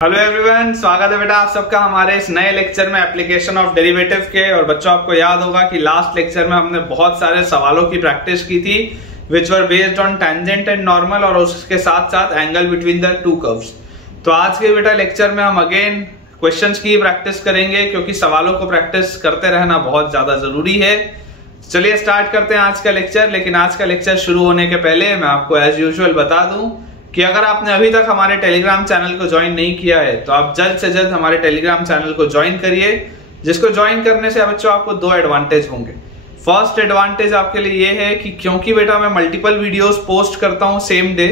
Hello everyone, स्वागत है बेटा आप सबका हमारे इस नए लेक्चर में एप्लीकेशन ऑफ डेरिवेटिव के। और बच्चों आपको याद होगा कि लास्ट लेक्चर में हमने बहुत सारे सवालों की प्रैक्टिस की थी which were based on tangent and normal और उसके साथ साथ angle between the two curves. तो आज के बेटा लेक्चर में हम अगेन क्वेश्चंस की प्रैक्टिस करेंगे क्योंकि सवालों को प्रैक्टिस करते रहना बहुत ज्यादा जरूरी है। चलिए स्टार्ट करते हैं आज का लेक्चर। लेकिन आज का लेक्चर शुरू होने के पहले मैं आपको एज यूजुअल बता दूं कि अगर आपने अभी तक हमारे टेलीग्राम चैनल को ज्वाइन नहीं किया है तो आप जल्द से जल्द हमारे टेलीग्राम चैनल को ज्वाइन करिए, जिसको ज्वाइन करने से बच्चों आपको दो एडवांटेज होंगे। फर्स्ट एडवांटेज आपके लिए ये है कि क्योंकि बेटा मैं मल्टीपल वीडियोस पोस्ट करता हूं सेम डे,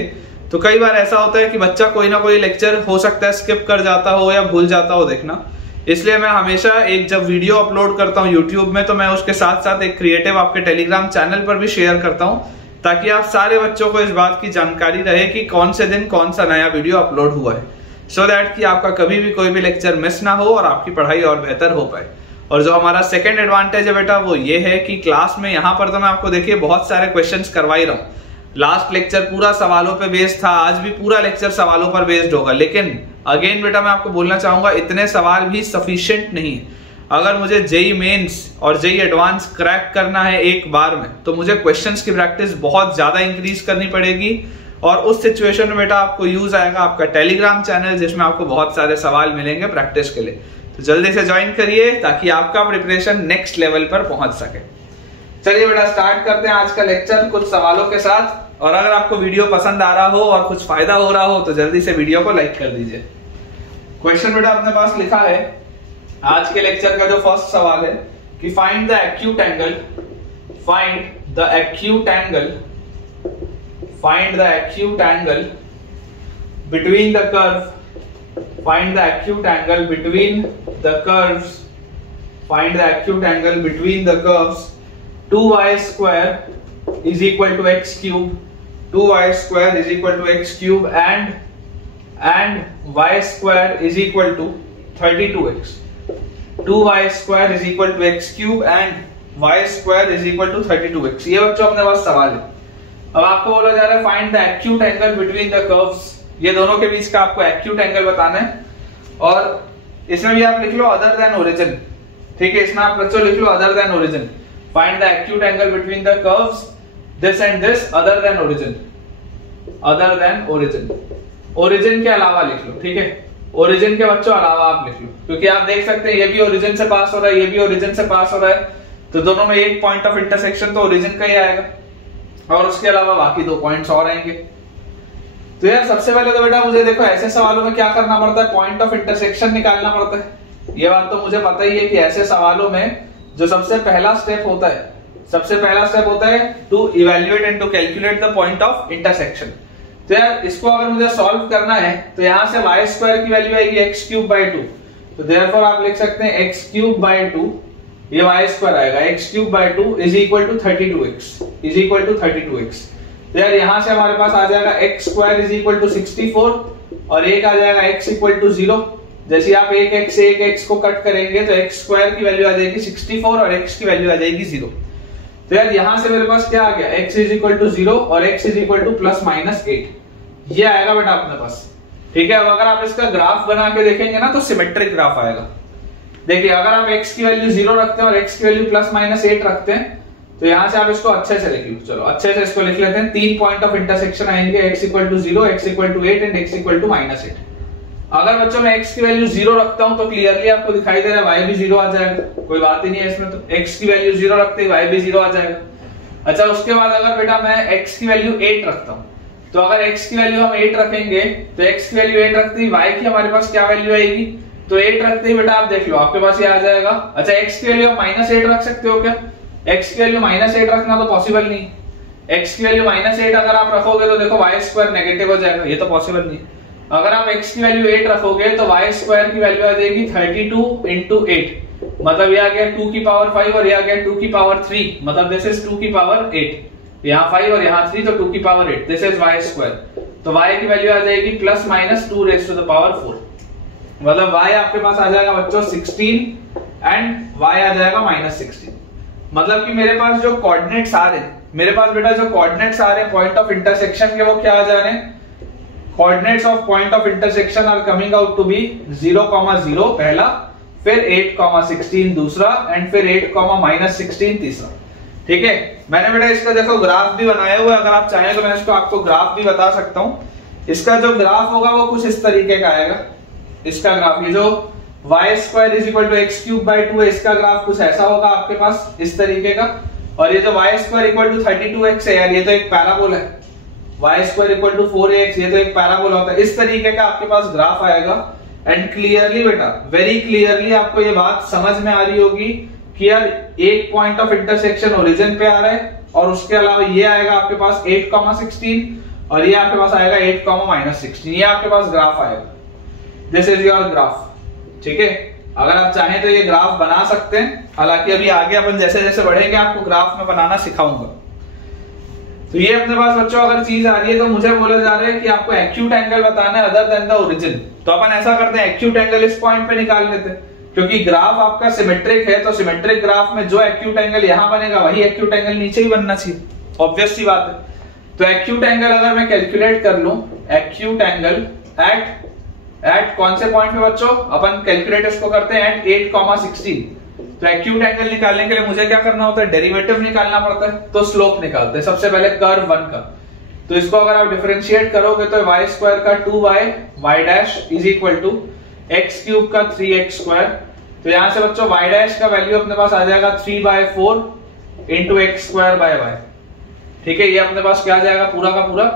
तो कई बार ऐसा होता है कि बच्चा कोई ना कोई लेक्चर हो सकता है स्किप कर जाता हो या भूल जाता हो देखना। इसलिए मैं हमेशा एक जब वीडियो अपलोड करता हूँ यूट्यूब में तो मैं उसके साथ साथ एक क्रिएटिव आपके टेलीग्राम चैनल पर भी शेयर करता हूँ ताकि आप सारे बच्चों को इस बात की जानकारी रहे कि कौन से दिन कौन सा नया वीडियो अपलोड हुआ है, सो दैट कि आपका कभी भी कोई भी लेक्चर मिस ना हो और आपकी पढ़ाई और बेहतर हो पाए। और जो हमारा सेकंड एडवांटेज है बेटा वो ये है कि क्लास में यहाँ पर तो मैं आपको देखिए बहुत सारे क्वेश्चंस करवा ही रहा हूँ। लास्ट लेक्चर पूरा सवालों पे बेस्ड था, आज भी पूरा लेक्चर सवालों पर बेस्ड होगा। लेकिन अगेन बेटा मैं आपको बोलना चाहूंगा इतने सवाल भी सफिशिएंट नहीं है। अगर मुझे जेई मेंस और जेई एडवांस क्रैक करना है एक बार में तो मुझे क्वेश्चंस की प्रैक्टिस बहुत ज्यादा इंक्रीज करनी पड़ेगी। और उस सिचुएशन में बेटा आपको यूज आएगा आपका टेलीग्राम चैनल, जिसमें आपको बहुत सारे सवाल मिलेंगे प्रैक्टिस के लिए। तो जल्दी से ज्वाइन करिए ताकि आपका प्रिपरेशन नेक्स्ट लेवल पर पहुंच सके। चलिए बेटा स्टार्ट करते हैं आज का लेक्चर कुछ सवालों के साथ। और अगर आपको वीडियो पसंद आ रहा हो और कुछ फायदा हो रहा हो तो जल्दी से वीडियो को लाइक कर दीजिए। क्वेश्चन बेटा अपने पास लिखा है आज के लेक्चर का जो फर्स्ट सवाल है कि find the acute angle, find the acute angle, find the acute angle between the curve, find the acute angle between the curves, find the acute angle between the curves 2y square is equal to x cube, 2y square is equal to x cube and y square is equal to 32x, 2y square is equal to x cube and y square is equal to 32x। ये बच्चों अपने पास सवाल है। अब आपको बोला जा रहा है find the acute angle between the curves, ये दोनों के बीच का आपको एक्यूट एंगल बताना है। और इसमें भी आप लिख लो अदर देन ओरिजिन, ठीक है, इसमें आप बच्चों लिख लो other than origin. Find the acute angle between the curves this and this other than origin, other than origin, origin के अलावा लिख लो, ठीक है, ओरिजिन के बच्चों अलावा आप लिख लो, क्योंकि आप देख सकते हैं ये भी ओरिजिन से पास हो रहा है, ये भी ओरिजिन से पास हो रहा है, तो दोनों में एक पॉइंट ऑफ इंटरसेक्शन तो ओरिजिन का ही आएगा और उसके अलावा बाकी दो पॉइंट्स और आएंगे। तो यार सबसे पहले तो बेटा मुझे देखो ऐसे सवालों में क्या करना पड़ता है, पॉइंट ऑफ इंटरसेक्शन निकालना पड़ता है। ये बात तो मुझे पता ही है कि ऐसे सवालों में जो सबसे पहला स्टेप होता है, सबसे पहला स्टेप होता है to evaluate and to calculate the point of intersection. तो यार इसको अगर मुझे सॉल्व करना है तो यहां से y स्क्वायर की वैल्यू आएगी x क्यूब बाई 2, तो देयरफॉर आप लिख सकते हैं x क्यूब बाई 2, ये y स्क्वायर आएगा x cube by 2 is equal to 32x, is equal to 32x। तो यार यहां से हमारे पास आ जाएगा x square is equal to 64 और एक आ जाएगा x इक्वल टू 0। जैसे आप एक x को कट करेंगे तो x स्क्वायर की वैल्यू आ जाएगी 64 और x की वैल्यू आ जाएगी 0। तो यार यहां से मेरे पास क्या आ गया, x इज इक्वल टू 0 और x is equal two plus minus 8, ये आएगा बेटा अपने पास, ठीक है। अब अगर आप इसका ग्राफ बना के देखेंगे ना तो सिमेट्रिक ग्राफ आएगा। देखिए अगर आप x की वैल्यू 0 रखते हैं और x की वैल्यू प्लस माइनस 8 रखते हैं तो यहां से आप इसको अच्छे से लिख लो। चलो अच्छे से इसको लिख लेते हैं। तीन पॉइंट ऑफ इंटरसेक्शन आएंगे, x equal to 0, x equal to 8 and x equal to minus 8। अगर बच्चों मैं x की वैल्यू 0 रखता हूं तो क्लियरली आपको दिखाई दे रहा है y भी 0 आ जाएगा, कोई बात ही नहीं है इसमें। तो x की वैल्यू 0 रखते ही y भी 0 आ जाएगा। अच्छा उसके बाद अगर बेटा मैं x की वैल्यू 8 रखता हूं तो अगर x की वैल्यू हम 8 रखेंगे तो x की वैल्यू 8 रखते ही y की हमारे पास क्या वैल्यू आएगी, तो 8 रखते ही बेटा आप देख लो आपके पास ये आ जाएगा। अच्छा x की वैल्यू आप -8 रख सकते हो क्या, x की वैल्यू -8 रखना तो पॉसिबल नहीं। x की वैल्यू -8 अगर आप रखोगे तो देखो y स्क्वायर नेगेटिव हो जाएगा, ये तो पॉसिबल नहीं। अगर आप x की वैल्यू 8 रखोगे तो y स्क्वायर की वैल्यू आ जाएगी 32 इंटू 8, मतलब ये आ गया 2 की पावर 5 और ये आ गया 2 की पावर 3, मतलब दिस इज 2 की पावर 8, यहाँ 5 और यहाँ 3 तो 2 की power 8, this is y square. तो y की वैल्यू आ जाएगी plus minus 2 raise to the power 4, मतलब y आपके पास आ जाएगा बच्चों 16 एंड y आ जाएगा -16। मतलब कि मेरे पास जो कोऑर्डिनेट्स आ रहे हैं, मेरे पास बेटा जो कोऑर्डिनेट्स आ रहे हैं पॉइंट ऑफ इंटरसेक्शन के, वो क्या आ जा रहे हैं, coordinates of point of intersection are coming out to be 0,0 पहला, फिर 8,16 दूसरा, एंड फिर 8,-16 तीसरा। ठीक है, मैंने बेटा इसका देखो ग्राफ भी बनाया हुआ है, अगर आप चाहें तो मैं इसको आपको ग्राफ भी बता सकता हूं। इसका जो ग्राफ होगा वो कुछ इस तरीके का आएगा। इसका ग्राफ, ये जो y² = x³/2 है, इसका ग्राफ कुछ ऐसा होगा आपके पास इस तरीके का। और ये जो y² = 32x है यार, ये तो एक पैराबोला है। y² = 4ax, ये तो एक पैराबोला होता है। इस तरीके का आपके पास ग्राफ आएगा। एंड क्लियरली बेटा, वेरी क्लियरली आपको ये बात समझ में आ रही होगी कि यार एक पॉइंट ऑफ इंटरसेक्शन ओरिजिन पे आ रहा है, और उसके अलावा ये आएगा आपके पास 8,16 और ये आपके पास आएगा 8,-16। ये आपके पास ग्राफ आएगा। This is your graph. ठीक है, अगर आप चाहें तो ये ग्राफ बना सकते हैं, हालांकि अभी आगे अपन जैसे जैसे बढ़ेंगे आपको ग्राफ में बनाना सिखाऊंगा। तो ये अपने पास बच्चों अगर चीज आ रही है तो मुझे बोला जा रहा है कि आपको एक्यूट एंगल बताना है अदर देन द ओरिजिन। तो अपन ऐसा करते हैं, एक्यूट एंगल इस पॉइंट पे निकाल लेते हैं, क्योंकि ग्राफ आपका सिमेट्रिक है, तो सिमेट्रिक ग्राफ में जो एक्यूट एंगल यहां बनेगा वही एक्यूट एंगल नीचे ही बनना चाहिए, ऑब्वियस सी बात है। तो एक्यूट एंगल अगर मैं कैलकुलेट कर लूं, एक्यूट एंगल एट कौन से पॉइंट पे बच्चों, अपन कैलकुलेट इसको करते हैं एट 8,16। तो एक्यूट एंगल निकालने के लिए मुझे क्या करना होता है, डेरिवेटिव निकालना पड़ता है। तो स्लोप निकालते हैं सबसे पहले कर्व 1 का। तो इसको अगर आप डिफरेंशिएट करोगे तो y² का 2y y' = x³ का 3x²। तो यहां से बच्चों y' का वैल्यू अपने पास आ जाएगा 3/4 × x²/y। ठीक है, ये अपने पास क्या आ जाएगा पूरा का पूरा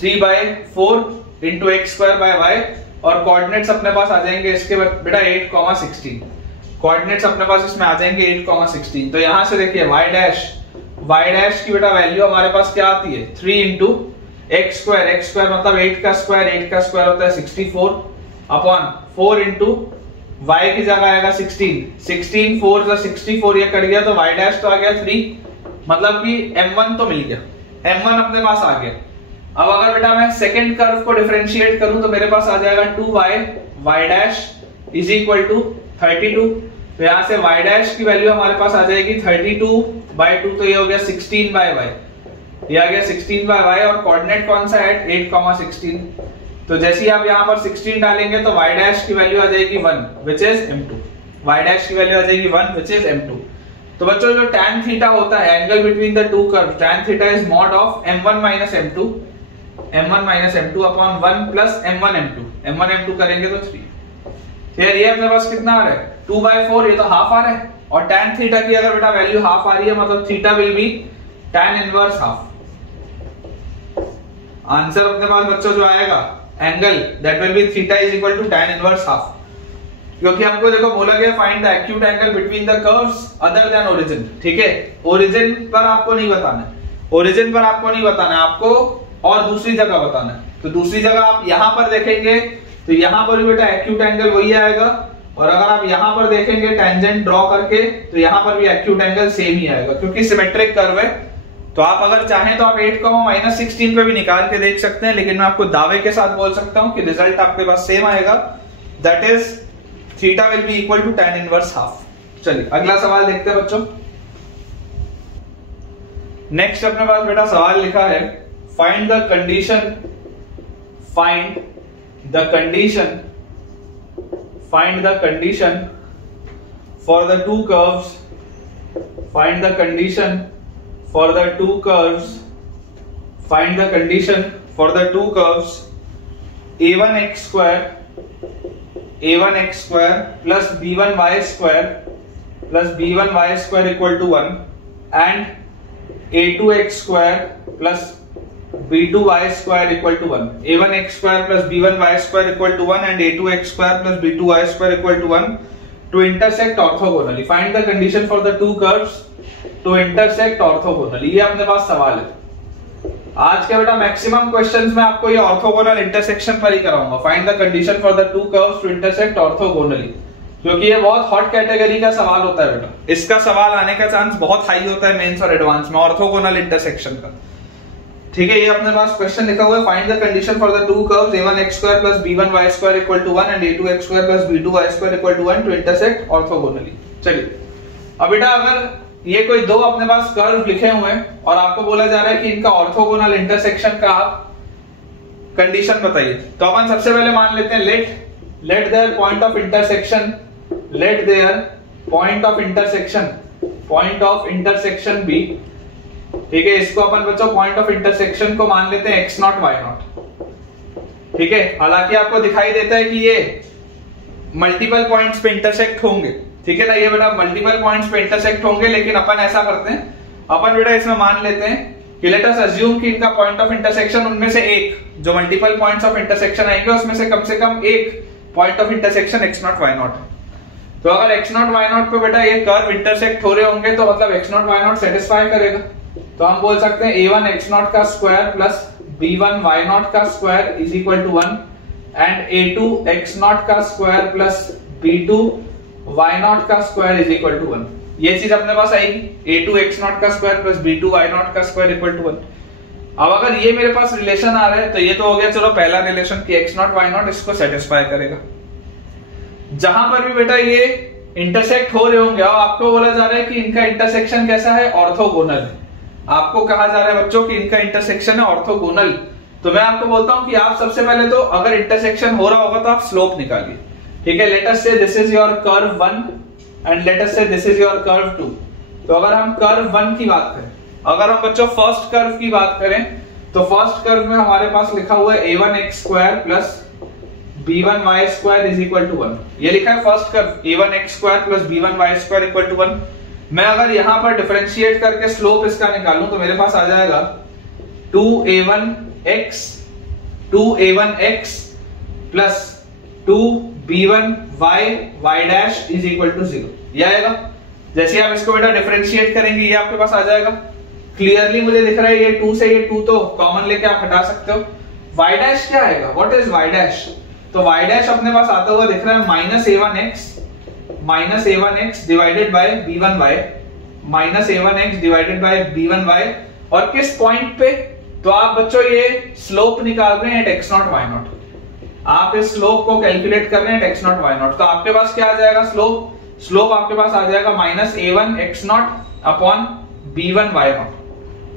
3/4 × x²/y, और कोऑर्डिनेट्स अपने पास आ जाएंगे इसके बेटा 8,16। कोऑर्डिनेट्स अपने पास इसमें आ जाएंगे 8,16। तो यहां से देखिए y' की बेटा वैल्यू हमारे पास क्या आती है 3 × x² मतलब 8 का स्क्वायर होता है 64 अपॉन 4 × y की जगह आएगा 16 4 + 64 ये कट गया, तो y' तो आ गया 3, मतलब कि m1 तो मिल गया, m1 अपने पास आ गया। अब अगर बेटा मैं सेकंड कर्व को डिफरेंशिएट करूं तो मेरे पास आ जाएगा 2y y' = 32। तो यहां से y' की वैल्यू हमारे पास आ जाएगी 32/2, तो ये हो गया 16/y, ये आ गया 16/y, और कोऑर्डिनेट कौन सा है 8,16। तो जैसे ही आप यहां पर 16 डालेंगे तो y' की वैल्यू आ जाएगी 1 which is m2, y' की वैल्यू आ जाएगी 1 which is m2। तो बच्चों जो tan थीटा होता है, angle between the to curve, tan theta is mod of m1 - m2 upon 1 + m1 m2 करेंगे तो 3। फिर ये अपने पास कितना आ रहा है 2/4, ये तो हाफ आ रहा है, और tan थीटा की अगर बेटा वैल्यू हाफ आ रही है मतलब theta will B tan inverse half. Answer अपने पास बच्चों जो आएगा angle that will be theta = tan inverse half, क्योंकि हमको देखो बोला गया find the acute angle between the curves other than origin. ठीक है, ओरिजिन पर आपको नहीं बताना है, आपको और दूसरी जगह बताना है। तो दूसरी जगह आप यहां पर देखेंगे तो यहां पर भी बेटा एक्यूट एंगल वही आएगा, और अगर आप यहां पर देखेंगे टेंजेंट ड्रॉ करके तो यहां पर भी एक्यूट एंगल सेम ही आएगा, क्योंकि सिमेट्रिक कर्व है। तो आप अगर चाहें तो आप 8,-16 पे भी निकाल के देख सकते हैं, लेकिन मैं आपको दावे के साथ बोल सकता हूं कि रिजल्ट आपके पास सेम आएगा, that is theta will B = tan inverse half. चलिए अगला सवाल देखते हैं बच्चों। नेक्स्ट अपने पास बेटा सवाल लिखा है, find the condition for the two curves, find the condition for the two curves a1x² plus b1y² = 1 and a2x² plus b2y² = 1, a1x² plus b1y² = 1 and a2x² plus b2y² = 1 to intersect orthogonally. Find the condition for the two curves to intersect orthogonally. ये अपने पास सवाल है। आज के बेटा maximum questions में आपको ये ऑर्थोगोनल इंटरसेक्शन पर ही कराऊंगा। Find the condition for the two curves to intersect orthogonally, क्योंकि ये बहुत हॉट कैटेगरी का सवाल होता है बेटा। इसका सवाल आने का चांस बहुत हाई होता है मेंस और एडवांस में, ऑर्थोगोनल इंटरसेक्शन का। ठीक है, ये अपने पास क्वेश्चन लिखा हुआ है, find the condition for the two curves a1x² plus b1y² = 1 and a2x² plus b2y² = 1 to intersect orthogonally। चलिए अब बेटा अगर ये कोई दो अपने पास कर्व लिखे हुए हैं और आपको बोला जा रहा है कि इनका ऑर्थोगोनल इंटरसेक्शन का आप कंडीशन बताइए। तो अपन सबसे पहले मान लेते हैं let their point of intersection be. ठीक है, इसको अपन बच्चों पॉइंट ऑफ इंटरसेक्शन को मान लेते हैं x0 y0। ठीक है, हालांकि आपको दिखाई देता है कि ये मल्टीपल पॉइंट्स पे इंटरसेक्ट होंगे। ठीक है ना, ये बेटा मल्टीपल पॉइंट्स पे इंटरसेक्ट होंगे, लेकिन अपन ऐसा करते हैं, अपन बेटा इसमें मान लेते हैं कि लेट अस अज्यूम कि इनका पॉइंट ऑफ इंटरसेक्शन उनमें से एक, जो मल्टीपल पॉइंट्स ऑफ इंटरसेक्शन आएंगे उसमें से कम एक point of intersection x0 y0 है। तो अगर x0 y0 पे बेटा ये कर्व इंटरसेक्ट हो रहे होंगे तो मतलब x0 y0 सेटिस्फाई करेगा। तो हम बोल सकते हैं a1 x0 का स्क्वायर प्लस b1 y0 का square is equal to 1 and a2 x0 का स्क्वायर प्लस b2 y0 का स्क्वायर इज इक्वल टू 1। ये चीज अपने पास आएगी a2 x0 का स्क्वायर प्लस b2 y0 का स्क्वायर इक्वल टू 1। अब अगर ये मेरे पास रिलेशन आ रहा है तो ये तो हो गया चलो पहला रिलेशन कि x0 y0 इसको सेटिस्फाई करेगा। जहां पर भी बेटा ये इंटरसेक्ट हो रहे होंगे, आपको बोला जा रहा है कि इनका इंटरसेक्शन कैसा है, ऑर्थोगोनल है। आपको कहा जा रहा है बच्चों कि इनका इंटरसेक्शन है ऑर्थोगोनल। तो मैं आपको बोलता हूं कि आप सबसे पहले तो अगर इंटरसेक्शन हो रहा होगा तो आप स्लोप निकालिए। ठीक है, लेट अस से this is your curve 1 and let us से दिस इज योर कर्व 2। तो अगर हम कर्व 1 की बात करें, अगर हम बच्चों फर्स्ट कर्व की बात करें तो फर्स्ट कर्व में हमारे पास लिखा हुआ है a1 x square plus b1 y square is equal to 1। ये लिखा है first curve a1 x square plus b1 y square equal to 1। मैं अगर यहां पर डिफरेंशिएट करके स्लोप इसका निकालूं तो मेरे पास आ जाएगा 2a1x plus 2b1y y dash is equal to 0। ये आएगा। जैसे आप इसको बेटा डिफरेंशिएट करेंगे ये आपके पास आ जाएगा। क्लियरली मुझे दिख रहा है ये 2 से ये 2 तो कॉमन लेके आप हटा सकते हो। y डैश क्या आएगा, व्हाट इज y डैश? तो y डैश अपने पास आता हुआ दिख रहा है minus a1x divided by b1y, minus a1x divided by b1y। और किस पॉइंट पे? तो आप बच्चों ये स्लोप निकाल रहे हैं एट x0 y0। आप इस स्लोप को कैलकुलेट कर रहे हैं एट x0 y0। तो आपके पास क्या आ जाएगा स्लोप आपके पास आ जाएगा minus a1 x0 upon b1 y0।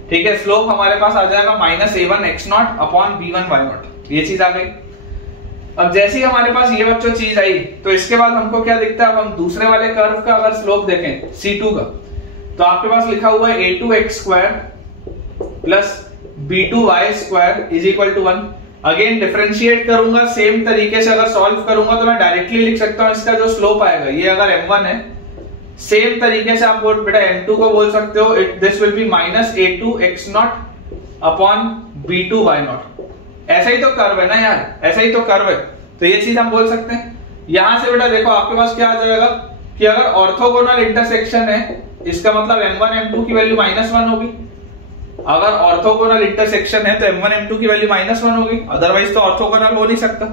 ठीक है, स्लोप हमारे पास आ जाएगा minus a1 x0 upon b1 y0। ये चीज आ गई। अब जैसे ही हमारे पास ये बच्चों चीज आई तो इसके बाद हमको क्या दिखता है, अब हम दूसरे वाले कर्व का अगर स्लोप देखें C2 का, तो आपके पास लिखा हुआ है a2 x square plus b2 y square is equal to 1। Again differentiate करूंगा सेम तरीके से, अगर सॉल्व करूंगा तो मैं डायरेक्टली लिख सकता हूं इसका जो स्लोप आएगा, ये अगर m1 है सेम तरीके से आप बेटा m2 को बोल सकते हो, this will be minus a2 x0 upon b2 y0। ऐसा ही तो कर्व है ना यार, ऐसा ही तो कर्व है। तो ये चीज हम बोल सकते हैं। यहां से बेटा देखो आपके पास क्या आ जाएगा कि अगर ऑर्थोगोनल इंटरसेक्शन है इसका मतलब m1 m2 की वैल्यू -1 होगी। अगर ऑर्थोगोनल इंटरसेक्शन है तो m1 m2 की वैल्यू -1 होगी, अदरवाइज तो ऑर्थोगोनल हो नहीं सकता।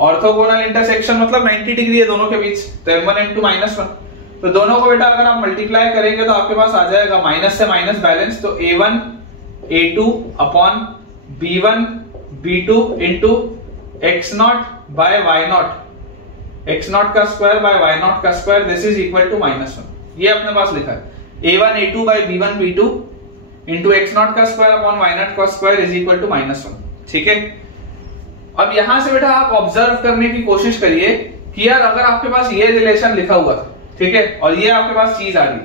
ऑर्थोगोनल इंटरसेक्शन मतलब 90 डिग्री है दोनों के बीच, तो m1 m2 -1। तो दोनों को बेटा अगर आप मल्टीप्लाई करेंगे तो आपके पास आ जाएगा माइनस से माइनस बैलेंस। तो a1 a2 upon b1 b2 into x0 bye y0, x0 का स्क्वायर बाय y0 का square, this is equal to -1। ये अपने पास लिखा है a1 a2 bye b1 b2 into x0 का स्क्वायर अपॉन y0 का स्क्वायर इज इक्वल टू -1। ठीक है, अब यहां से बेटा आप ऑब्जर्व करने की कोशिश करिए कि यार अगर आपके पास ये रिलेशन लिखा हुआ था, ठीक है, और ये आपके पास चीज आ रही,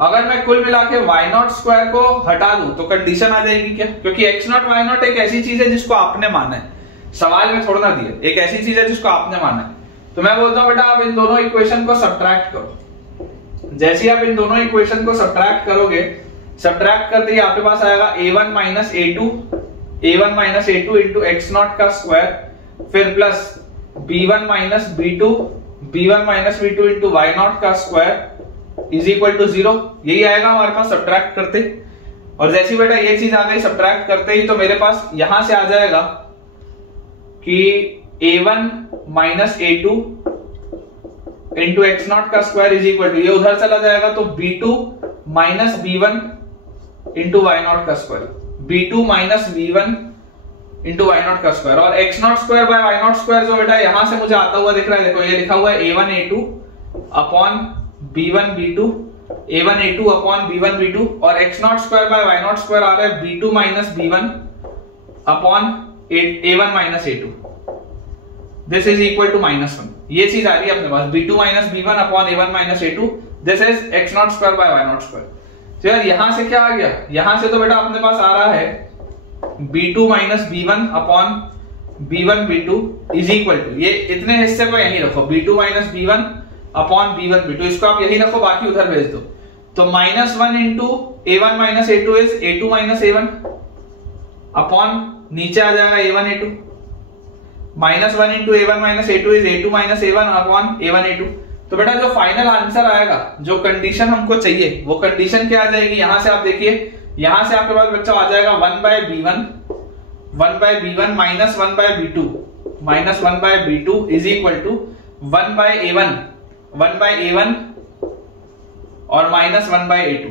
अगर मैं कुल मिला के y0 स्क्वायर को हटा दूं तो कंडीशन आ जाएगी क्या? क्योंकि x0 y0 एक ऐसी चीज है जिसको आपने माना है, सवाल में थोड़ा ना दिया, एक ऐसी चीज है जिसको आपने माना है। तो मैं बोलता हूं बेटा आप इन दोनों इक्वेशन को सब्ट्रैक्ट करो। जैसे आप इन दोनों इक्वेशन को सब्ट्रैक्ट करोगे, सब्ट्रैक्ट करते ही आपके पास आएगा a1 minus a2 into x0 का स्क्वायर, फिर plus b1 minus b2 into y0 का स्क्वायर इज इक्वल टू 0। यही आएगा हमारे पास सब्ट्रैक्ट करते। और जैसी बेटा ये चीज आ गई सब्ट्रैक्ट करते ही, तो मेरे पास यहां से आ जाएगा कि a1 minus a2 into x0 का स्क्वायर इज इक्वल टू, ये उधर चला जाएगा तो b2 minus b1 into y0 का square, b2 minus b1 into y0 का स्क्वायर। और x0 square by y0 square जो बेटा यहां से मुझे आता हुआ दिख रहा है, देखो ये लिखा हुआ है a1 a2 upon b1 b2, a1 a2 upon b1 b2, और x0 square by y0 square आ रहा है b2 minus b1 upon a1 minus a2, this is equal to -1। ये चीज आ रही है अपने पास b2 minus b1 upon a1 minus a2, this is x0 square by y0 square. तो यार यहां से क्या आ गया, यहां से तो बेटा अपने पास आ रहा है b2 minus b1 upon b1 b2 is equal to, ये इतने हिस्से को यहीं रखो, b2 minus b1 upon b1 b2, इसको आप यहीं रखो, बाकी उधर भेज दो। तो -1 into a1 minus a2 is a2 minus a1 upon नीचे आ जाएगा a1 a2, -1 into a1 minus a2 is a2 minus a1 upon a1 a2। तो बेटा जो फाइनल आंसर आएगा, जो कंडीशन हमको चाहिए, वो कंडीशन क्या आ जाएगी, यहां से आप देखिए, यहां से आपके पास बच्चा आ जाएगा 1 by b1 minus 1 by b2 is equal to 1 by a1 और माइनस 1 बाय a2।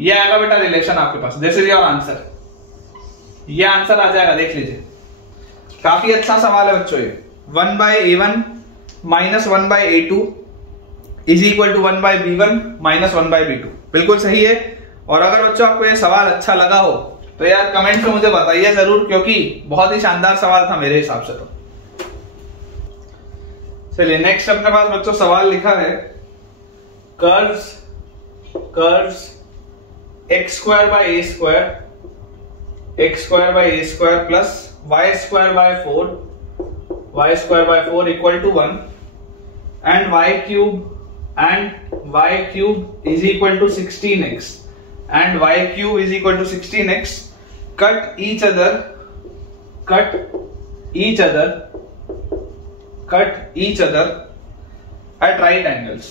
ये आएगा बेटा रिलेशन आपके पास, दिस इज योर आंसर, ये आंसर आ जाएगा, देख लीजिए। काफी अच्छा सवाल है बच्चों ये। 1 by a1 minus 1 by a2 is equal to 1 by b1 minus 1 by b2, बिल्कुल सही है। और अगर बच्चों आपको ये सवाल अच्छा लगा हो तो यार कमेंट में मुझे बताइए जरूर, क्योंकि बहुत ही शानदार सवाल था मेरे हिसाब से। तो चलिए नेक्स्ट अपने पास बच्चों सवाल लिखा है, curves x square by a square plus y square by 4 equal to 1 and y cube is equal to 16x and y cube is equal to 16x cut each other at right angles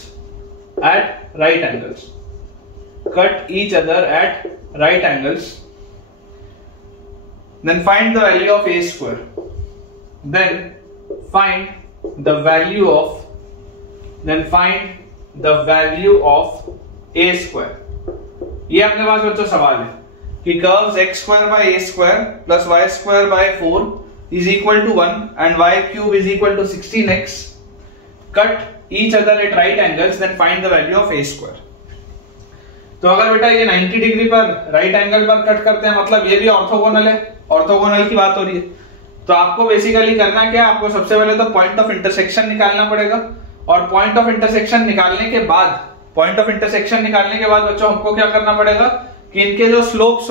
then find the value of a square, find the value of a square। ये अपने पास बच्चों सवाल है कि curves x square by a square plus y square by 4 is equal to 1 and y cube is equal to 16x cut each other at right angles, then find the value of a square. तो अगर बेटा ये 90 degree पर right angle पर cut करते हैं, मतलब ये भी ऑर्थोगोनल है, ऑर्थोगोनल की बात हो रही है। तो आपको बेसिकली करना क्या है, आपको सबसे पहले तो पॉइंट ऑफ इंटरसेक्शन निकालना पड़ेगा, और पॉइंट ऑफ इंटरसेक्शन निकालने के बाद बच्चों हमको क्या करना पड़ेगा कि इनके जो स्लोप्स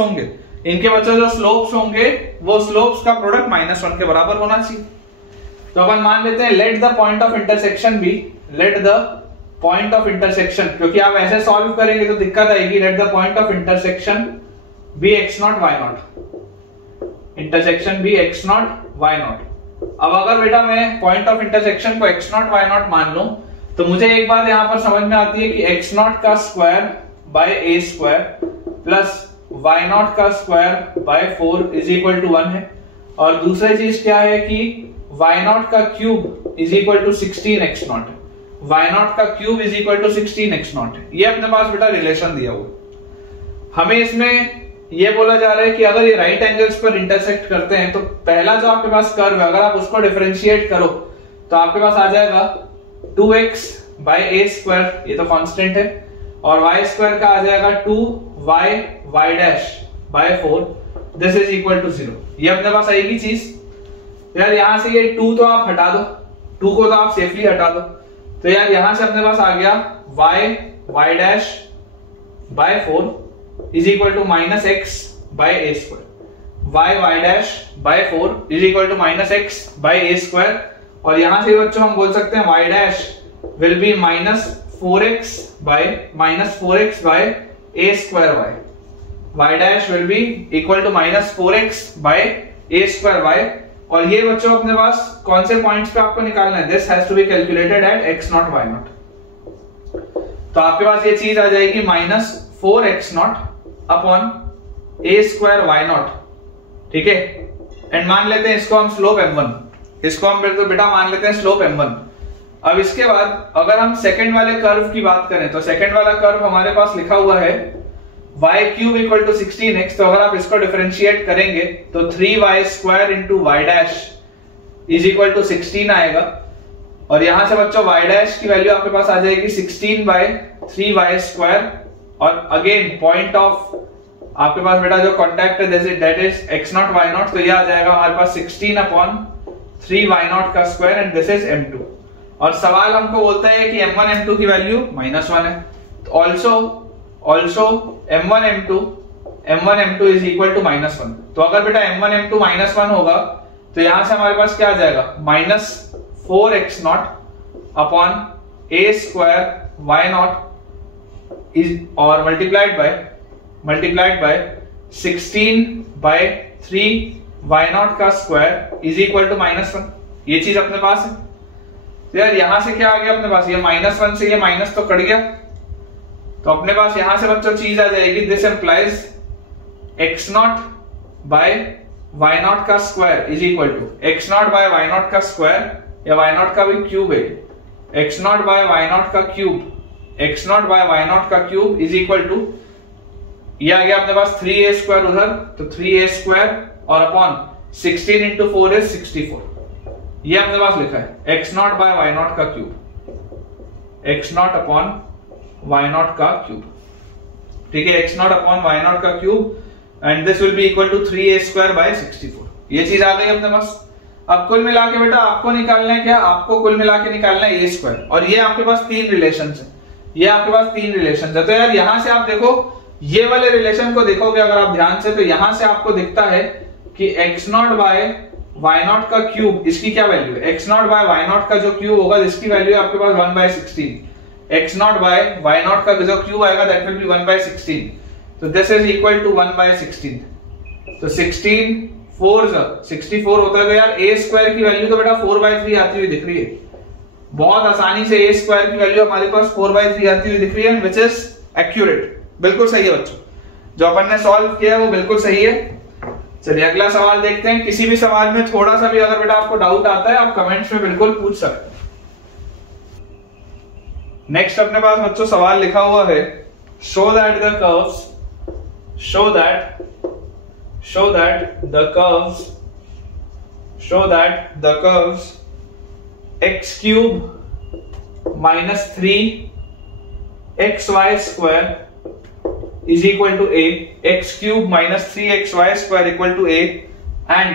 होंगे, वो स्लोप्स का प्रोडक्ट -1 के बराबर होना चाहिए। तो अपन मान लेते हैं let the point of intersection, क्योंकि आप ऐसे सॉल्व करेंगे तो दिक्कत आएगी। Let the point of intersection be x0 y0, intersection be x0 y0। अब अगर बेटा मैं पॉइंट ऑफ इंटरसेक्शन को x0 y0 मान लूं, तो मुझे एक बात यहां पर समझ में आती है कि x0 का square by a square plus y0 का square by 4 is equal to 1 है, और दूसरी चीज क्या है कि y0 का cube is equal to 16x0 है, y0 का cube is equal to 16x0 है। ये अपने पास बेटा रिलेशन दिया हुआ। हमें इसमें ये बोला जा रहा है कि अगर ये राइट एंगल्स पर इंटरसेक्ट करते हैं, तो पहला जो आपके पास कर्व है, अगर आप उसको डिफरेंशिएट करो तो आपके पास आ जाएगा 2x बाय a स्क्वायर, ये तो कांस्टेंट है, और y स्क्वायर का आ जाएगा 2y dash by 4, this is equal to 0। ये अपने पास आएगी चीज। यार यहां से ये 2 तो आप हटा दो, 2 को तो आप सेफली हटा दो, तो यार यहां से अपने पास आ गया y dash by 4 is equal to -x by a square, y dash by 4 is equal to -x by a square, और यहां से बच्चों हम बोल सकते हैं y dash will be -4x by a square y dash will be equal to -4x by a square y। और ये बच्चों अपने पास कौन से पॉइंट्स पे आपको निकालना है, this has to be calculated at x0 y0। तो आपके पास ये चीज आ जाएगी -4x0 upon a square y0, ठीक है। एंड मान लेते हैं इसको हम स्लोप m1, इसको हम तो बेटा मान लेते हैं स्लोप m1। अब इसके बाद अगर हम सेकंड वाले कर्व की बात करें, तो सेकंड वाला कर्व हमारे पास लिखा हुआ है y cube equal to 16x। तो अगर आप इसको डिफरेंशिएट करेंगे तो 3y square into y dash is equal to 16 आएगा, और यहां से बच्चों y डैश की वैल्यू आपके पास आ जाएगी 16 बाय 3y स्क्वायर, और अगेन पॉइंट ऑफ आपके पास बेटा जो कॉन्टैक्ट है that is x not y not, तो ये आ जाएगा हमारे पास 16/3 y नॉट का square and this is m2। और सवाल हमको बोलता है कि m1 m2 की वैल्यू -1 है, तो also m1 m2 is equal to -1। तो अगर बेटा m1 m2 -1 होगा तो यहां से हमारे पास क्या आ जाएगा, -4x not upon a square y not is और मल्टीप्लाइड बाय 16/3 y नॉट का स्क्वायर इज इक्वल टू -1। ये चीज अपने पास है। तो यार यहां से क्या आ गया अपने पास, ये -1 से ये माइनस तो कट गया, तो अपने पास यहां से बच्चों चीज आ जाएगी, this implies x not by y not का square is equal to x not by y not का स्क्वायर या y नॉट का भी क्यूब है, x not by y not का क्यूब इज इक्वल टू, ये आ गया अपने पास 3a स्क्वायर उधर, तो 3a स्क्वायर और अपॉन 16 इंटू 4 इज 64। ये अपने पास लिखा है x not by y not का cube, x naught upon y not का क्यूब, ठीक है, x naught upon y not का cube and this will be equal to 3a square by 64। ये चीज आ गई अपने पास। अब कुल मिला के बेटा आपको निकालना है क्या, आपको कुल मिला के निकालना है a स्क्वायर, और ये आपके पास 3 रिलेशंस है, ये आपके पास 3 रिलेशंस है। तो यार यहां से आप देखो, ये वाले रिलेशन को देखोगे अगर आप ध्यान से, तो यहां से आपको दिखता है कि x not by y not का क्यूब, इसकी क्या वैल्यू है, x not by y not का जो क्यूब होगा इसकी वैल्यू आपके पास 1/16, x not by y not का जो क्यूब आएगा दैट विल बी 1/16, तो दिस इज इक्वल टू 1/16। तो 16 4 64 होता है। तो यार a स्क्वायर की वैल्यू तो बेटा 4/3 आती हुई दिख रही है, बहुत आसानी से a स्क्वायर की वैल्यू हमारे पास 4/3 आती हुई दिख रही है, व्हिच इज एक्यूरेट, बिल्कुल सही है बच्चों, जो अपन ने सॉल्व किया है वो बिल्कुल सही है। चलिए अगला सवाल देखते हैं। किसी भी सवाल में थोड़ा सा भी अगर बेटा आपको डाउट आता है आप कमेंट्स में बिल्कुल पूछ सकते हैं। नेक्स्ट अपने पास बच्चों सवाल लिखा हुआ है, show that the curves x cube minus 3xy square is equal to a, x cube minus 3xy square equal to a and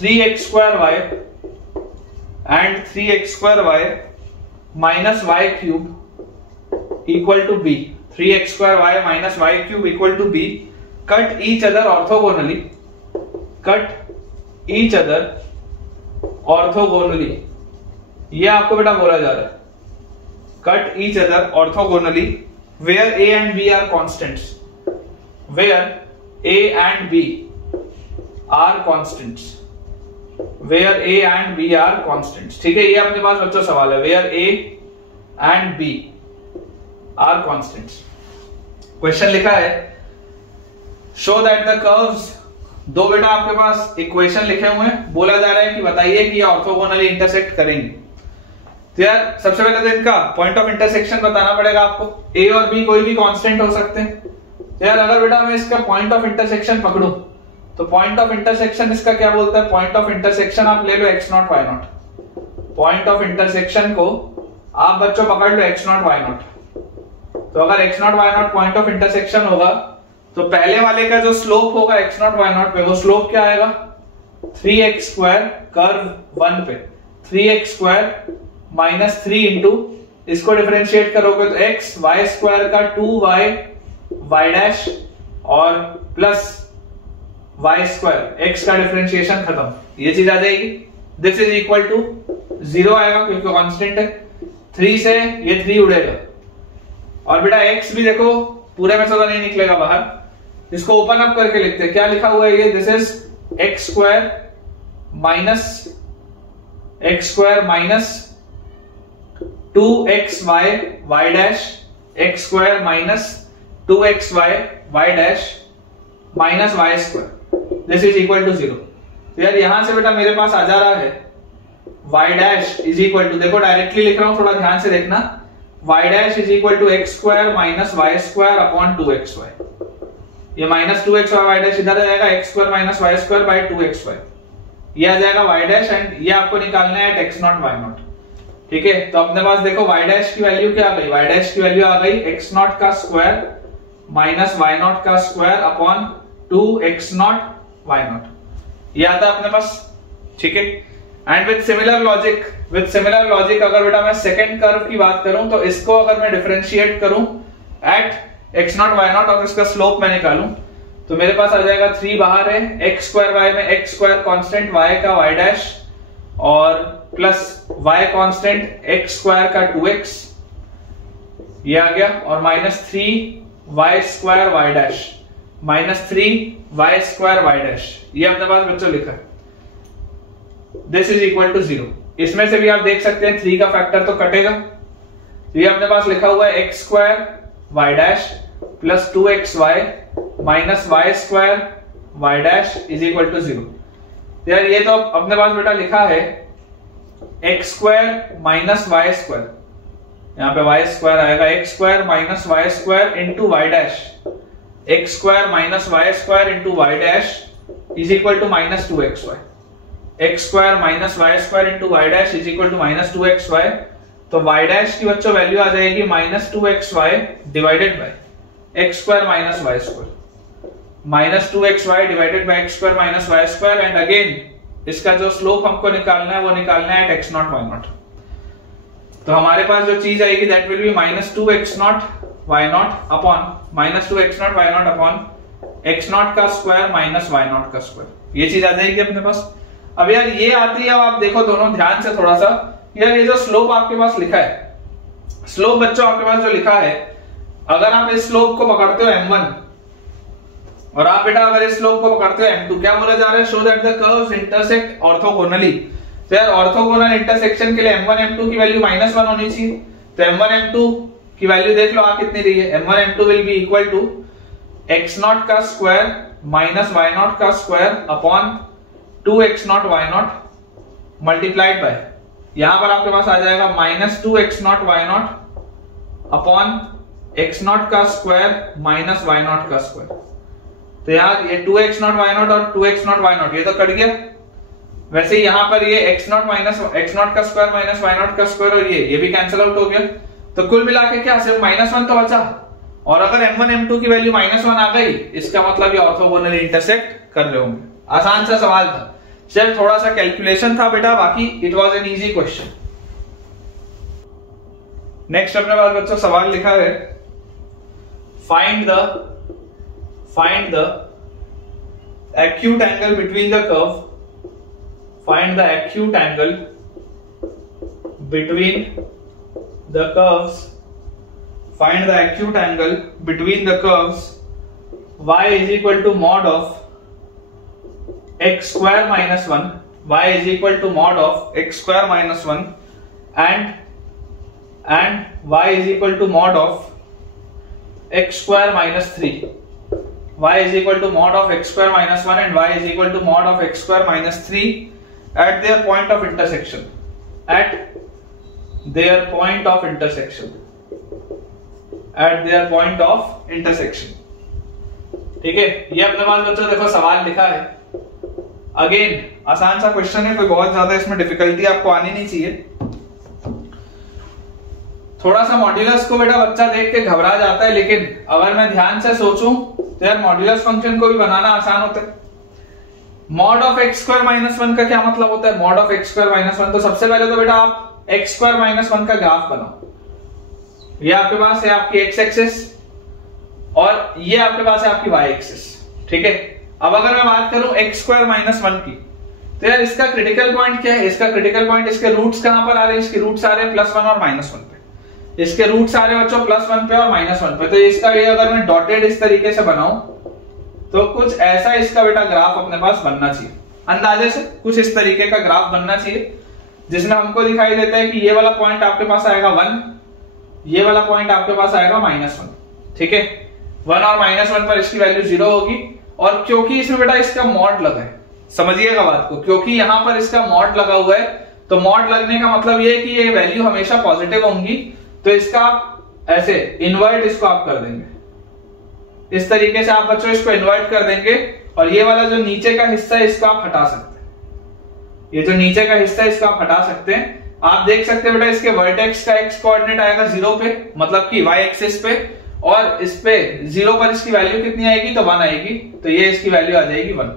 3x square y minus y cube equal to b, 3x square y minus y cube equal to b cut each other orthogonally, ये आपको बेटा बोला जा रहा है, cut each other orthogonally where a and b are constants, ठीक है। ये अपने पास बच्चों सवाल है, where a and b are constants। Question लिखा है show that the curves, दो बेटा आपके पास इक्वेशन लिखे हुए हैं, बोला जा रहा है कि बताइए कि ये ऑर्थोगोनली इंटरसेक्ट करेंगे। तो यार सबसे पहले तो इनका पॉइंट ऑफ इंटरसेक्शन बताना पड़ेगा आपको, a और b कोई भी कांस्टेंट हो सकते हैं। तो यार अगर बेटा मैं इसका पॉइंट ऑफ इंटरसेक्शन पकड़ूं तो पॉइंट ऑफ इंटरसेक्शन इसका क्या बोलता है, पॉइंट ऑफ इंटरसेक्शन आप ले लो x not y not, point of intersection को आप बच्चों पकड़ लो x नॉट y नॉट। तो अगर x not y not point of intersection होगा तो पहले वाले का जो स्लोप होगा x नॉट y नॉट पे, वो स्लोप क्या आएगा, 3x स्क्वायर कर्व 1 पे 3x स्क्वायर माइनस 3 इंटू, इसको डिफरेंशिएट करोगे तो x y स्क्वायर का 2y y डैश और प्लस y स्क्वायर x का डिफरेंशिएशन खत्म, ये चीज आ जाएगी। दिस इज इक्वल टू 0 आएगा क्योंकि कांस्टेंट है, 3 से ये 3 उड़ेगा और बेटा x भी देखो पूरे में से तो नहीं निकलेगा बाहर, इसको ओपन अप करके लिखते हैं, क्या लिखा हुआ है ये, this is x square minus 2xy y dash x square minus 2xy y dash minus y square, this is equal to 0। तो यार यहां से बेटा मेरे पास आ जा रहा है y dash is equal to, देखो डायरेक्टली लिख रहा हूं, थोड़ा ध्यान से देखना, y dash is equal to x square minus y square upon 2xy, ये माइनस 2xy y डैश इधर आ जाएगा, x square minus y square bye 2xy, ये आ जाएगा y डैश एंड ये आपको निकालना है at x not y not, ठीक है। तो अपने पास देखो y डैश की वैल्यू क्या आ गई, y डैश की वैल्यू आ गई x नॉट का स्क्वायर माइनस वाई नॉट का square upon 2x not y not, ये आता है अपने पास, ठीक है। एंड विद सिमिलर लॉजिक अगर बेटा मैं सेकंड कर्व की बात करूं तो इसको अगर मैं डिफरेंशिएट करूं at x not y not और इसका स्लोप मैं निकालूं तो मेरे पास आ जाएगा 3 बाहर है, x स्क्वायर y में x स्क्वायर कांस्टेंट y का y डैश और plus y constant x square का 2x, ये आ गया, और minus 3y square y dash, minus 3y square y dash, ये अपने पास बच्चों लिखा है। This is equal to 0। इसमें से भी आप देख सकते हैं 3 का फैक्टर तो कटेगा, तो ये अपने पास लिखा हुआ है x square y dash plus 2xy minus y square y dash is equal to 0। यार ये तो अपने पास बेटा लिखा है x square minus y square, यहाँ पे y स्क्वायर आएगा x square minus y square into y dash, x square minus y square into y dash is equal to minus 2xy, x square minus y square into y dash is equal to minus 2xy। तो y dash की बच्चों value आ जाएगी minus 2xy divided by x square minus y square, minus 2xy divided by x square minus y square, and again इसका जो slope हमको निकालना है वो निकालना है at x not y not. तो हमारे पास जो चीज आएगी that will be minus 2x not y not upon minus 2x not y not upon x not का स्क्वायर माइनस y नॉट का स्क्वायर, ये चीज आ जाएगी अपने पास। अब यार ये आती है, अब आप देखो दोनों ध्यान से थोड़ा सा, यार ये जो स्लोप आपके पास लिखा है, स्लोप बच्चों आपके पास जो लिखा है, अगर आप इस स्लोप को पकड़ते हो m1 और आप बेटा अगर इस स्लोप को पकड़ते हो m2, क्या बोला जा रहा है, show that the curves intersect orthogonally. तो यार ऑर्थोगोनल इंटरसेक्शन के लिए m1 m2 की वैल्यू -1 होनी चाहिए, तो m1 m2 की वैल्यू देख लो आ कितनी रही है, m1 m2 will be equal to x not का स्क्वायर माइनस y नॉट का square upon 2x not y not multiplied by, यहां पर आपके पास आ जाएगा minus 2x not y not upon x not का स्क्वायर माइनस y नॉट का स्क्वायर। तो यार ये 2x नॉट y नॉट और 2x नॉट y नॉट ये तो कट गया, वैसे यहां पर ये x not minus x not का स्क्वायर माइनस y नॉट का स्क्वायर और ये भी कैंसिल आउट हो गया, तो कुल मिला के क्या सिर्फ -1 तो बचा। और अगर m1 m2 की वैल्यू -1 आ गई, इसका मतलब ये ऑर्थोगोनल इंटरसेक्ट कर रहे होंगे। आसान सा सवाल था, सिर्फ थोड़ा सा कैलकुलेशन था बेटा, बाकी it was an easy question. Next अपने पास बच्चों सवाल लिखा है, find the acute angle between the curve, find the acute angle between the curves, find the acute angle between the curves y is equal to mod of x square minus 1, y is equal to mod of x square minus 1 and y is equal to mod of x square minus 3, y is equal to mod of x square minus 1 and y is equal to mod of x square minus 3 at their point of intersection, at their point of intersection, at their point of intersection। ठीक है, ये अपने पास बच्चों देखो सवाल लिखा है, अगेन आसान सा क्वेश्चन है, कोई बहुत ज्यादा इसमें डिफिकल्टी आपको आनी नहीं चाहिए। थोड़ा सा मॉड्यूलस को बेटा बच्चा देख के घबरा जाता है, लेकिन अगर मैं ध्यान से सोचूं तो यार मॉड्यूलस फंक्शन को भी बनाना आसान होता है। Mod of x square minus 1 का क्या मतलब होता है, mod of x square minus 1, तो सबसे पहले तो बेटा आप एक्स स्क्वायर माइनस 1 का ग्राफ बनाओ। ये आपके पास है आपकी एक्स एक्सिस और ये आपके पास है आपकी वाई एक्सिस, ठीक है। अब अगर मैं बात करूं एक्स स्क्वायर माइनस 1 की, तो यार इसका क्रिटिकल पॉइंट क्या है, इसका क्रिटिकल पॉइंट, इसके रूट्स कहां पर आ रहे हैं, इसके रूट्स आ रहे हैं +1 और -1 पे, इसके रूट्स आ रहे हैं बच्चों +1 पे और -1 पे। तो इसका ये अगर मैं डॉटेड इस तरीके से बनाऊं तो कुछ ऐसा इसका बेटा ग्राफ अपने पास बनना चाहिए, अंदाजे से कुछ इस तरीके का ग्राफ बनना चाहिए, जिसमें हमको दिखाई देता है कि ये वाला पॉइंट आपके पास आएगा 1, ये वाला पॉइंट आपके पास आएगा -1, ठीक है। 1 और -1 पर इसकी वैल्यू 0 होगी, और क्योंकि इसमें बेटा इसका मॉड लगा है, समझिएगा बात को, क्योंकि यहां पर इसका मॉड लगा हुआ है, तो मॉड लगने का मतलब ये है कि ये वैल्यू हमेशा पॉजिटिव होंगी, तो इसका आप ऐसे इन्वर्ट इसको आप कर देंगे, इस तरीके से आप बच्चों इसको इन्वर्ट कर देंगे, और ये वाला जो नीचे का हिस्सा है इसको आप हटा सकते हैं, ये जो नीचे का हिस्सा है इसको आप हटा सकते हैं। आप देख सकते हैं बेटा इसके वर्टेक्स का एक्स कोऑर्डिनेट आएगा 0 पे, मतलब कि वाई एक्सिस पे, और इस पे 0 पर इसकी वैल्यू कितनी आएगी, तो 1 आएगी, तो ये इसकी वैल्यू आ जाएगी 1।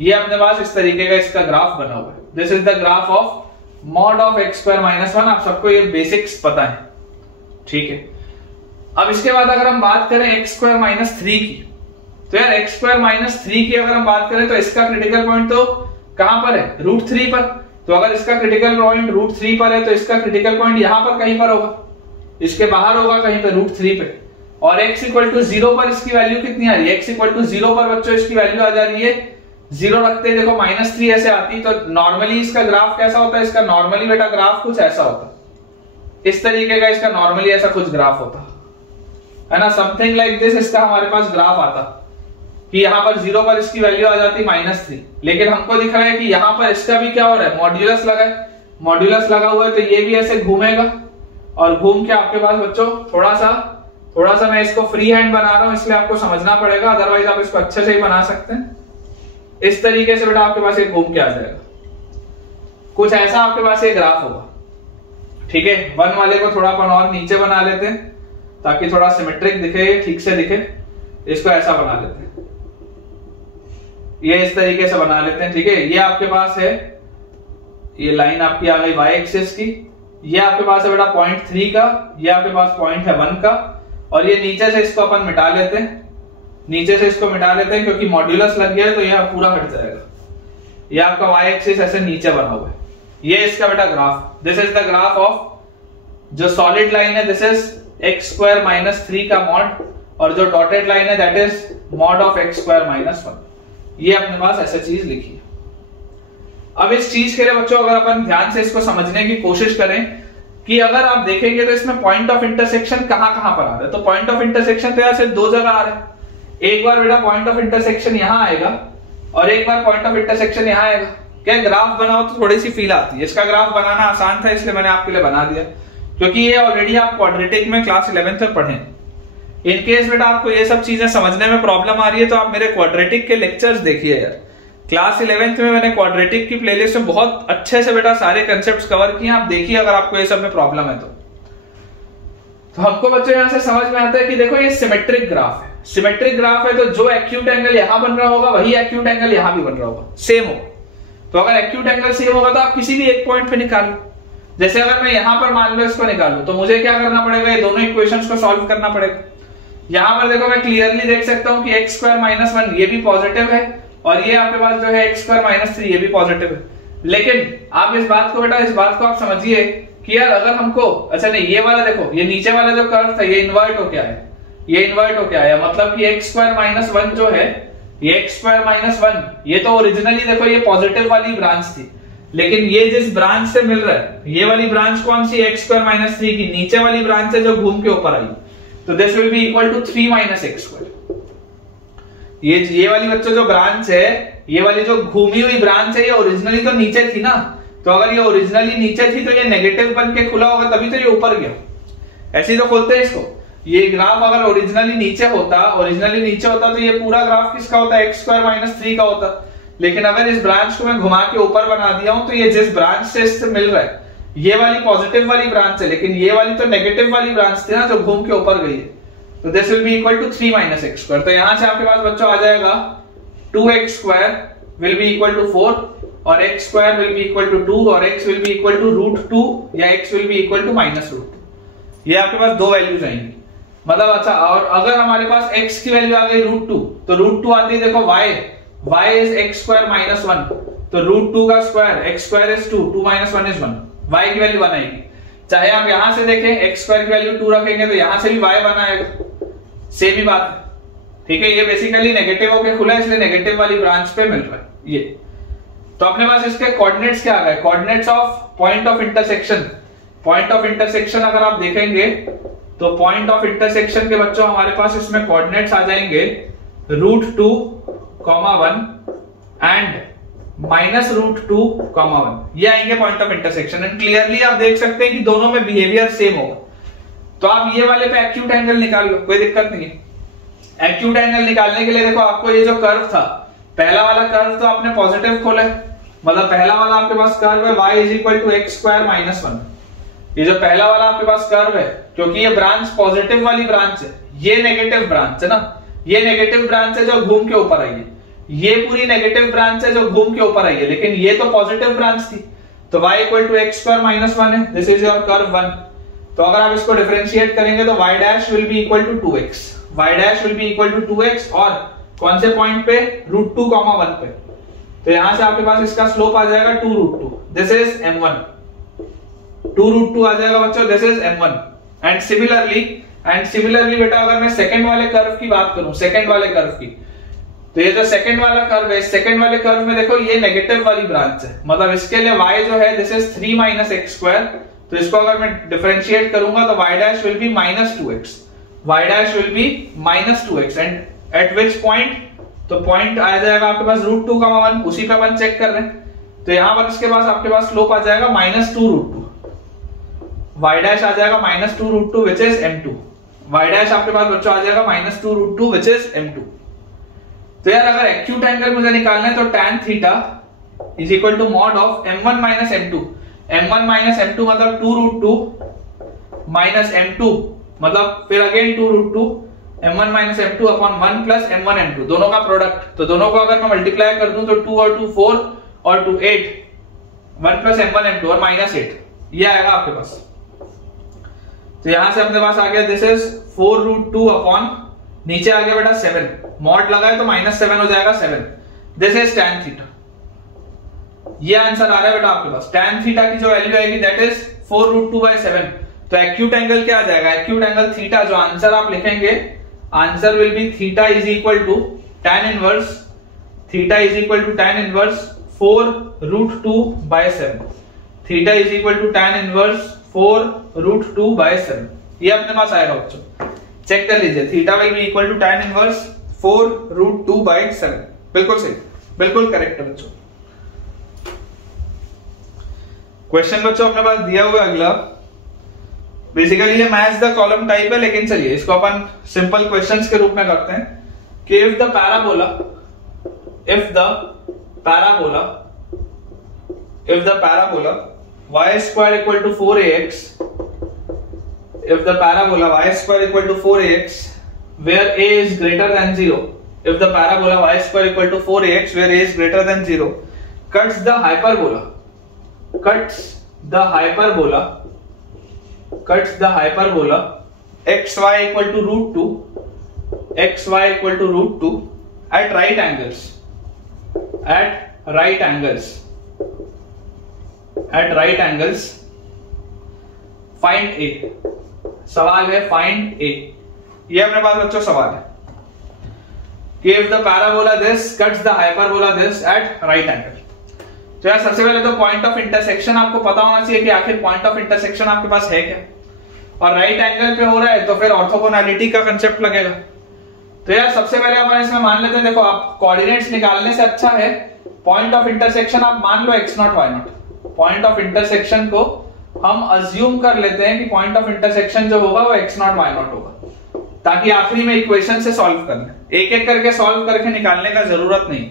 ये अपने पास इस तरीके का इसका ग्राफ बना हुआ है। This is the graph of mod of x square minus 1। आप सबको ये बेसिक्स पता है, ठीक है। अब इसके बाद अगर हम बात करें x स्क्वायर माइनस 3 की, तो यार x स्क्वायर माइनस 3 की अगर हम बात करें तो इसका क्रिटिकल पॉइंट तो कहां पर है, √3 पर। तो अगर इसका क्रिटिकल पॉइंट √3 पर है तो इसका क्रिटिकल पॉइंट यहां पर कहीं पर होगा, इसके बाहर होगा कहीं पे √3 पे। और x इक्वल टू 0 पर इसकी वैल्यू कितनी आ रही है, x इक्वल टू 0 पर बच्चों इसकी वैल्यू आ जा रही है 0 रखते देखो -3 ऐसे आती। तो नॉर्मली इसका ग्राफ कैसा होता है, इसका नॉर्मली बेटा ग्राफ कुछ ऐसा होता, इस तरीके का इसका नॉर्मली ऐसा कुछ ग्राफ होता है ना, समथिंग लाइक दिस। इसका हमारे पास ग्राफ आता कि यहां पर 0 पर इसकी वैल्यू आ जाती -3, लेकिन हमको दिख रहा है कि यहां पर इसका भी क्या हो रहा है, मॉड्यूलस लगा है, मॉड्यूलस लगा हुआ है, तो ये भी ऐसे घूमेगा और घूम के आपके पास बच्चों थोड़ा सा मैं इसको फ्री हैंड बना रहा हूं इसलिए आपको समझना पड़ेगा, अदरवाइज आप इसको अच्छे से ही बना सकते हैं। इस तरीके से बेटा आपके पास ये घूम के आ जाएगा, कुछ ऐसा आपके पास ये ग्राफ होगा, ठीक है। 1 वाले को थोड़ा अपन और नीचे बना लेते हैं ताकि थोड़ा सिमेट्रिक दिखे, ठीक से दिखे। इसको ऐसा बना लेते हैं, ये इस तरीके से बना लेते हैं, ठीक है। ये आपके पास है, ये लाइन आपकी आ गई y एक्सिस की, ये आपके पास है बेटा पॉइंट 3 का, ये आपके पास पॉइंट है 1 का, और ये नीचे से इसको अपन मिटा लेते हैं, नीचे से इसको मिटा लेते हैं क्योंकि मॉड्यूलस लग गया है तो यह पूरा हट जाएगा। ये आपका y एक्सिस ऐसे नीचे बना हुआ है, ये इसका बेटा graph. This is the graph of जो सॉलिड लाइन है, this is x square minus 3 का मॉड, और जो डॉटेड लाइन है that is mod of x square minus 1। ये अपने पास ऐसा चीज लिखी है। अब इस चीज के लिए बच्चों अगर अपन ध्यान से इसको समझने की कोशिश करें कि अगर आप देखेंगे तो इसमें पॉइंट ऑफ इंटरसेक्शन कहां कहां पर आ रहा है, तो पॉइंट ऑफ इंटरसेक्शन तो यार सिर्फ 2 जगह आ रहा है। एक बार बेटा पॉइंट ऑफ इंटरसेक्शन यहां आएगा और एक बार पॉइंट ऑफ इंटरसेक्शन यहां आएगा। क्या ग्राफ बनाओ तो थोड़ी सी फील आती है। इसका ग्राफ बनाना आसान था इसलिए मैंने आपके लिए बना दिया, क्योंकि ये ऑलरेडी आप क्वाड्रेटिक में क्लास 11th में पढ़े। इन केस बेटा आपको ये सब चीजें समझने में प्रॉब्लम आ रही है तो आप मेरे क्वाड्रेटिक के लेक्चर्स देखिए यार। क्लास 11th में मैंने क्वाड्रेटिक की प्लेलिस्ट में बहुत अच्छे से बेटा सारे कंसेप्ट्स कवर किए, आप देखिए अगर आपको ये सब में प्रॉब्लम है तो हमको बच्चों यहां से समझ में आता है कि देखो ये सिमेट्रिक ग्राफ है। सिमेट्रिक ग्राफ है तो जो एक्यूट एंगल यहां बन रहा होगा वही एक्यूट एंगल यहां भी बन रहा होगा, सेम होगा। तो अगर एक्यूट एंगल सेम होगा तो आप किसी भी एक पॉइंट पे निकालो। जैसे अगर मैं यहां पर मान लो इसको निकालू तो मुझे क्या करना पड़ेगा, ये दोनों इक्वेशंस को सॉल्व करना पड़ेगा। यहां पर देखो मैं क्लियरली देख सकता हूं कि x स्क्वायर माइनस 1 ये भी पॉजिटिव है और ये आपके पास जो है x स्क्वायर माइनस 3 ये भी पॉजिटिव है। लेकिन आप इस बात को बेटा इस बात को आप समझिए कि यार अगर हमको अच्छा नहीं, ये वाला देखो, ये नीचे वाला जो कर्व था ये इन्वर्ट हो क्या है, ये इन्वर्ट हो क्या आया, मतलब कि x स्क्वायर माइनस 1 जो है ये x स्क्वायर माइनस 1 ये तो ओरिजिनली देखो ये पॉजिटिव वाली ब्रांच थी, लेकिन ये जिस ब्रांच से मिल रहा है ये वाली ब्रांच कौन सी, x स्क्वायर माइनस 3 की नीचे वाली ब्रांच है जो घूम के ऊपर आई, तो this will be equal to 3 minus x square. ये वाली बच्चों जो ब्रांच है, ये वाली जो घूमी हुई ब्रांच है ये ओरिजिनली तो नीचे थी ना, तो अगर ये ओरिजिनली नीचे थी तो ये नेगेटिव बन के खुला होगा तभी तो ये ऊपर गया। ऐसे ही तो खोलते हैं इसको। ये ग्राफ अगर ओरिजिनली नीचे होता तो ये पूरा ग्राफ किसका होता, x स्क्वायर माइनस 3 का होता। लेकिन अगर इस ब्रांच को मैं घुमा के ऊपर बना दिया हूं तो ये जिस ब्रांच से इससे मिल रहा है ये वाली पॉजिटिव वाली ब्रांच है, लेकिन ये वाली तो नेगेटिव वाली ब्रांच थी ना जो घूम के ऊपर गई है, तो this will be equal to 3 minus x square. तो यहां से आपके पास बच्चों आ जाएगा 2x square will be equal to 4 और x square will be equal to 2 और x will be equal to √2 या x will be equal to -√2। ये आपके पास दो वैल्यूज आएंगी। मतलब अच्छा, और अगर हमारे पास x की वैल्यू आ गई √2 तो √2 आती है देखो y is x square minus 1, तो √2 का square x square is 2 minus 1 is 1, y की वैल्यू 1 आएगी। चाहे आप यहां से देखें x स्क्वायर की वैल्यू 2 रखेंगे तो यहां से भी y 1 आएगा, सेम ही बात है, ठीक है। ये बेसिकली नेगेटिव होके खुला है इसलिए नेगेटिव वाली ब्रांच पे मिल रहा है ये। तो अपने पास इसके कोऑर्डिनेट्स क्या आ गए, coordinates of point of intersection. Point of intersection अगर आप देखेंगे तो पॉइंट ऑफ इंटरसेक्शन के बच्चों हमारे पास इसमें कोऑर्डिनेट्स आ जाएंगे √2, 1 एंड -√2, 1 ये आएंगे point of intersection. And clearly आप देख सकते हैं कि दोनों में बिहेवियर सेम होगा। तो आप ये वाले पे एक्यूट एंगल निकाल लो, कोई दिक्कत नहीं है। एक्यूट एंगल निकालने के लिए देखो आपको ये जो कर्व था, पहला वाला कर्व तो आपने पॉजिटिव खोला है, मतलब पहला वाला आपके पास कर्व है y is equal to x square minus 1। ये जो पहला वाला आपके पास कर्व है, क्योंकि ये ब्रांच पॉजिटिव वाली ब्रांच है, ये नेगेटिव ब्रांच है ना, ये नेगेटिव ब्रांच है जो घूम के ऊपर आई है, ये पूरी नेगेटिव ब्रांच है जो घूम के ऊपर आई है, लेकिन ये तो पॉजिटिव ब्रांच थी, तो y equal to x square minus 1 है, दिस इज योर कर्व 1। तो अगर आप इसको डिफरेंशिएट करेंगे तो y dash will be equal to 2x, y dash will be equal to 2x, और कौन से पॉइंट पे, √2,1 पे। तो यहां से आपके पास इसका स्लोप आ जाएगा 2√2, दिस इज m1, 2√2 आ जाएगा बच्चों, this is m1। And similarly बेटा अगर मैं सेकंड वाले कर्व की बात करूं, सेकंड वाले कर्व की, तो ये जो सेकंड वाला कर्व है, सेकंड वाले कर्व में देखो ये नेगेटिव वाली ब्रांच है, मतलब इसके लिए y जो है this is 3 minus x square, तो इसको अगर मैं डिफरेंशिएट करूंगा तो y dash will B -2x, y dash will B -2x, and eight which point, तो पॉइंट आ जाएगा आपके पास √2,1, उसी पे अपन चेक कर रहे हैं। तो यहां पर इसके पास आपके पास स्लोप आ जाएगा -2√2, y डैश आ जाएगा -2√2 which is m2, y dash आपके पास बच्चों आ जाएगा -2√2 विच इज m2। तो यार अगर एक्यूट एंगल मुझे निकालना है तो tan theta is equal to mod of m1 minus m2, m1 minus m2 मतलब 2√2 माइनस m2 मतलब फिर again 2√2, m1 minus m2 upon 1 plus m1 m2, दोनों का प्रोडक्ट, तो दोनों को अगर मैं मल्टीप्लाई कर दूं तो 2 और 2 4 और 2 8, 1 प्लस m1 m2 और -8, ये आएगा आपके पास। तो यहां से अपने पास आ गया दिस इज 4√2 अपॉन, नीचे आ गया बेटा 7, मॉड लगा है तो -7 हो जाएगा 7, दिस इज tan थीटा। ये आंसर आ रहा है बेटा आपके पास, tan थीटा की जो वैल्यू आएगी दैट इज 4√2/7। तो एक्यूट एंगल क्या आ जाएगा, एक्यूट एंगल थीटा, जो आंसर आप लिखेंगे, answer will be theta is equal to tan inverse, theta is equal to tan inverse 4√2/7, theta is equal to tan inverse 4√2/7, ये अपने पास आएगा बच्चों, चेक कर लीजिए, theta will be equal to tan inverse 4√2/7, बिल्कुल सही, बिल्कुल करेक्ट है बच्चों। क्वेश्चन बच्चों अपने पास दिया हुआ अगला, बेसिकली ये मैच द कॉलम टाइप है, लेकिन चलिए इसको अपन सिंपल क्वेश्चंस के रूप में करते हैं कि if the parabola y square equal to 4ax, if the parabola y square equal to 4ax where a is greater than 0, if the parabola y square equal to 4ax where a is greater than 0 cuts the hyperbola xy equal to √2 at right angles, find a, सवाल है find a, ये अपने पास बच्चों सवाल है कि if the parabola this cuts the hyperbola this at right angle। तो यार सबसे पहले तो पॉइंट ऑफ इंटरसेक्शन आपको पता होना चाहिए कि आखिर पॉइंट ऑफ इंटरसेक्शन आपके पास है क्या, और राइट एंगल पे हो रहा है तो फिर ऑर्थोगोनैलिटी का कंसेप्ट लगेगा। तो यार सबसे पहले अपन इसमें मान लेते हैं, देखो आप कोऑर्डिनेट्स निकालने से अच्छा है पॉइंट ऑफ इंटरसेक्शन आप मान लो x0 y0, point of intersection को हम अज्यूम कर लेते हैं कि पॉइंट ऑफ इंटरसेक्शन जो होगा वो x0 y0 होगा, ताकि आखिरी में इक्वेशन से सॉल्व करना, एक एक करके सॉल्व करके निकालने का जरूरत नहीं।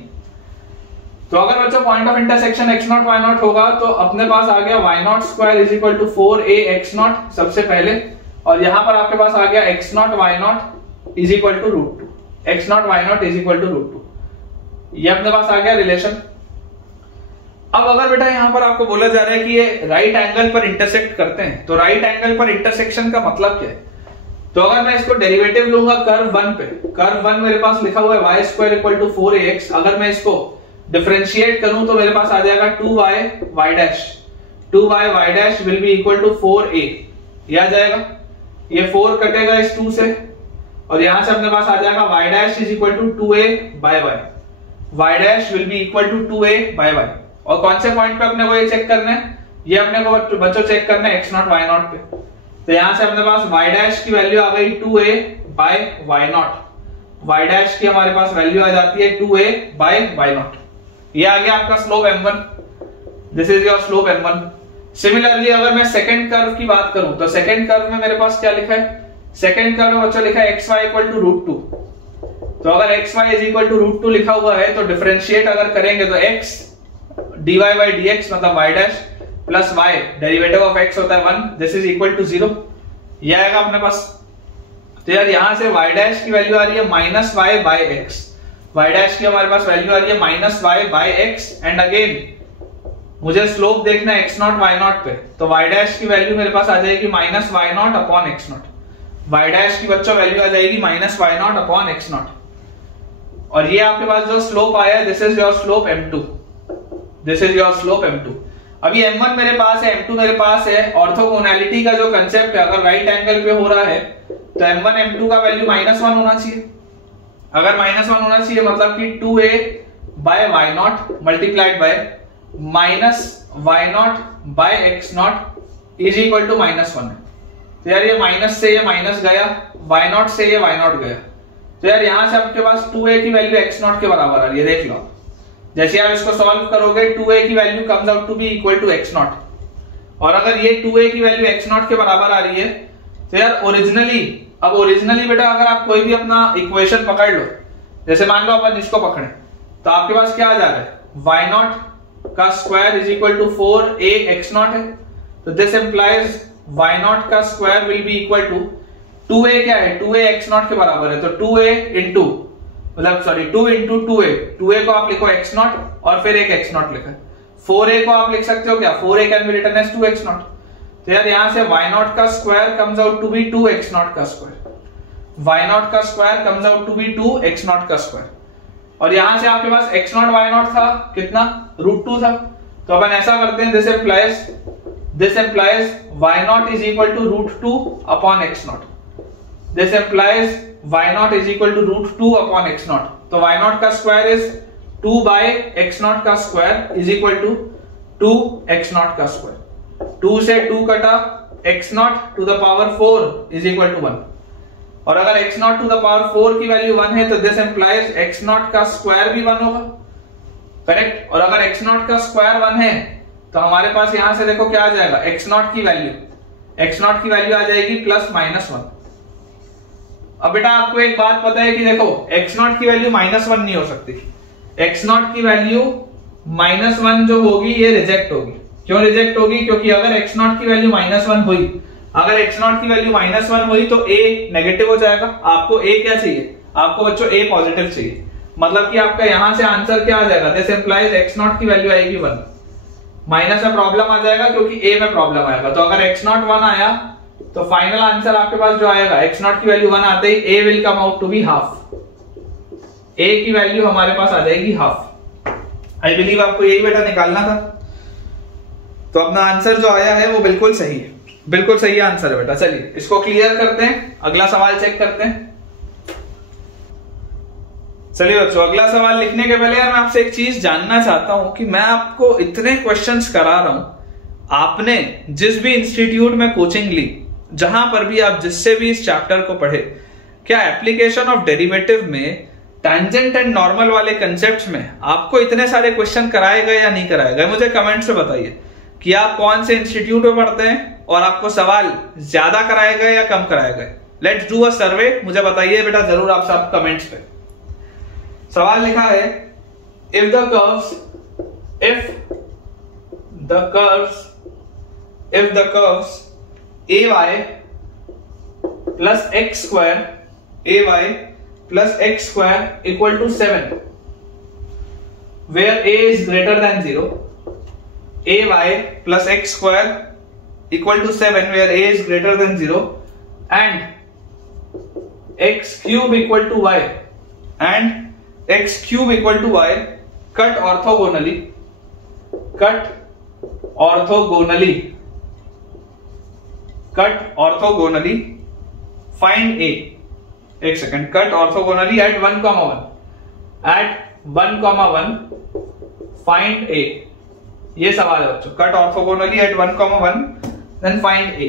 तो अगर बच्चों point of intersection x0 y0 होगा तो अपने पास आ गया y0 square is equal to 4ax0 सबसे पहले, और यहां पर आपके पास आ गया x0 y0 is equal to √2, x0 y0 is equal to √2, ये अपने पास आ गया रिलेशन। अब अगर बेटा यहां पर आपको बोला जा रहा है कि ये राइट एंगल पर इंटरसेक्ट करते हैं, तो राइट एंगल पर इंटरसेक्शन का मतलब क्या है, तो अगर मैं इसको डेरिवेटिव लूंगा कर्व 1 पे, कर्व 1 मेरे पास लिखा हुआ है y square equal to 4ax, अगर मैं इसको डिफरेंशिएट करूं तो मेरे पास आ जाएगा 2y dash, 2y dash will be equal to 4a, ये आ जाएगा, ये 4 कटेगा इस 2 से, और यहां से अपने पास आ जाएगा y dash is equal to 2a/y dash will be equal to 2a/y, और कौन से पॉइंट पे अपने को ये चेक करना है, ये अपने को बच्चों चेक करना है x0 y0 पे। तो यहां से अपने पास y डैश की वैल्यू आ गई 2a/y0, y डैश की हमारे पास वैल्यू आ जाती है 2a/y0, ये आ गया आपका slope m1, this is your slope m1। Similarly अगर मैं सेकंड कर्व की बात करूं तो सेकंड कर्व में मेरे पास क्या लिखा है, सेकंड कर्व में बच्चों लिखा है xy इक्वल टू √2, तो अगर xy इज इक्वल टू √2 लिखा हुआ है तो डिफरेंशिएट अगर करेंगे तो x dy/dx मतलब y dash plus y derivative of x होता है 1, दिस इज इक्वल टू 0, ये आएगा अपने पास। तो यार यहां से y डैश की वैल्यू आ रही है minus y by x, y dash की हमारे पास वैल्यू आ रही है minus y by x, and again मुझे स्लोप देखना है x नॉट y नॉट पे, तो y डैश की वैल्यू मेरे पास आ जाएगी minus y not upon x not, y dash की बच्चों वैल्यू आ जाएगी minus y not upon x not, और ये आपके पास जो स्लोप आया this is your slope m2, this is your slope m2। अभी m1 मेरे पास है, m2 मेरे पास है, ऑर्थोगोनैलिटी का जो कंसेप्ट है, अगर राइट एंगल पे हो रहा है तो m1 m2 का वैल्यू -1 होना चाहिए, अगर -1 होना चाहिए मतलब कि 2a by y not multiplied by minus y not by x not is equal to -1 है। तो यार ये माइनस से ये माइनस गया, y नॉट से ये y नॉट गया, तो यार यहां से आपके पास 2a की वैल्यू x नॉट के बराबर आ रही है, देख लो जैसे आप इसको सॉल्व करोगे 2a की value comes out to be equal to x not, और अगर ये 2a की वैल्यू x नॉट के बराबर आ रही है तो यार ओरिजिनली बेटा अगर आप कोई भी अपना इक्वेशन पकड़ लो, जैसे मान लो अपन इसको पकड़े तो आपके पास क्या आ जा रहा है y नॉट का square is equal to 4a x not है, तो दिस इंप्लाइज y नॉट का square will be equal to 2a क्या है 2a x नॉट के बराबर है, तो 2a इंटू मतलब सॉरी 2 इंटू 2a को आप लिखो x नॉट और फिर एक x नॉट लिखा है, 4a को आप लिख सकते हो क्या 4a can be written as 2x not, तो यार यहां से y नॉट का square comes out to be 2x not का स्क्वायर, y नॉट का square comes out to be 2x not का स्क्वायर, और यहां से आपके पास x नॉट y नॉट था कितना √2 था, तो अपन ऐसा करते हैं this implies y not is equal to √2 upon x not, this implies y not is equal to √2 upon x naught, तो y नॉट का square is 2 by x not का square is equal to 2x not का square, 2 से 2 कटा x naught to the power 4 is equal to 1, और अगर x naught to the power 4 की value 1 है तो दिस इंप्लाइज x नॉट का स्क्वायर भी 1 होगा, करेक्ट, और अगर x नॉट का स्क्वायर 1 है तो हमारे पास यहां से देखो क्या आ जाएगा x नॉट की वैल्यू आ जाएगी प्लस -1। अब बेटा आपको एक बात पता है कि देखो x नॉट की वैल्यू -1 नहीं हो सकती, x नॉट की वैल्यू -1 जो होगी ये रिजेक्ट होगी, क्यों रिजेक्ट होगी, क्योंकि अगर x नॉट की वैल्यू -1 हुई, अगर x नॉट की वैल्यू -1 हुई तो a नेगेटिव हो जाएगा, आपको a क्या चाहिए, आपको बच्चों a पॉजिटिव चाहिए, मतलब कि आपका यहां से आंसर क्या आ जाएगा दिस इंप्लाइज x नॉट की वैल्यू आएगी 1, माइनस में प्रॉब्लम आ जाएगा क्योंकि a में प्रॉब्लम आएगा, तो अगर x नॉट 1 आया तो फाइनल आंसर आपके पास जो आएगा x नॉट की वैल्यू 1 आते ही a will come out to be half, a की वैल्यू हमारे पास आ जाएगी हाफ। आई बिलीव आपको यही बेटा निकालना था, तो अपना आंसर जो आया है वो बिल्कुल सही है, बिल्कुल सही आंसर है बेटा। चलिए इसको क्लियर करते हैं, अगला सवाल चेक करते हैं। चलिए बच्चों अगला सवाल लिखने के पहले यार मैं आपसे एक चीज जानना चाहता हूं कि मैं आपको इतने क्वेश्चंस करा रहा हूं, आपने जिस भी इंस्टीट्यूट में कोचिंग ली, जहां पर भी आप जिससे भी इस चैप्टर को पढ़े, क्या एप्लीकेशन ऑफ डेरिवेटिव में टैंजेंट एंड नॉर्मल वाले कंसेप्ट में आपको इतने सारे क्वेश्चन कराए गए या नहीं कराए गए? मुझे कमेंट से बताइए कि आप कौन से इंस्टीट्यूट में पढ़ते हैं और आपको सवाल ज्यादा कराए गए या कम कराए गए। लेट्स डू अ सर्वे, मुझे बताइए बेटा जरूर आप सब कमेंट्स पे। सवाल लिखा है if the curves ay plus x square equal to 7 where a is greater than 0, ay plus x square equal to 7 where a is greater than 0 and x cube equal to y cut orthogonally find a, एक second, cut orthogonally at 1,1 find a, ये सवाल है बच्चों। cut orthogonally at 1,1 then find a।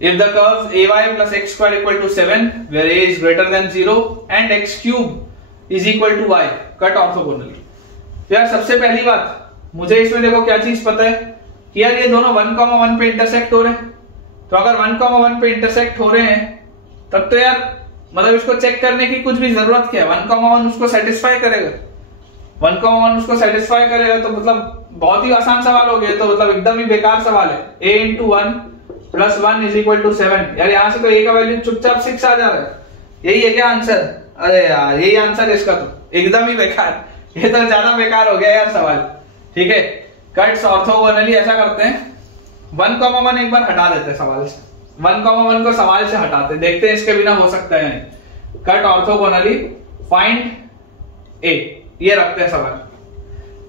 if the curves ay plus x square equal to 7 where a is greater than 0 and x cube is equal to y cut orthogonally। तो यार सबसे पहली बात मुझे इसमें देखो क्या चीज पता है कि यार ये दोनों 1,1 पे इंटरसेक्ट हो रहे हैं, तो अगर 1,1 पे इंटरसेक्ट हो रहे हैं तब तो यार मतलब इसको चेक करने की कुछ भी जरूरत क्या है, 1,1 उसको सेटिस्फाई करेगा, 1,1 उसको सेटिस्फाई करेगा तो मतलब बहुत ही आसान सवाल हो गया, तो मतलब एकदम ही बेकार सवाल है। a into 1 plus 1 is equal to 7। यार यहाँ से तो ए का वैल्यू चुपचाप 6 आ जा रहा है। यही है क्या आंसर? अरे यार यही आंसर है इसका, तो एकदम ही बेकार, ये तो ज्यादा बेकार हो गया यार सवाल। ठीक है, कट्स ऑर्थोगोनली ऐसा करते हैं, 1,1 एक बार हटा देते हैं सवाल से, 1,1 को सवाल से हटाते हैं, देखते हैं इसके बिना हो सकता है नहीं। कट ऑर्थोगोनली फाइंड ए, ये रखते हैं सवाल,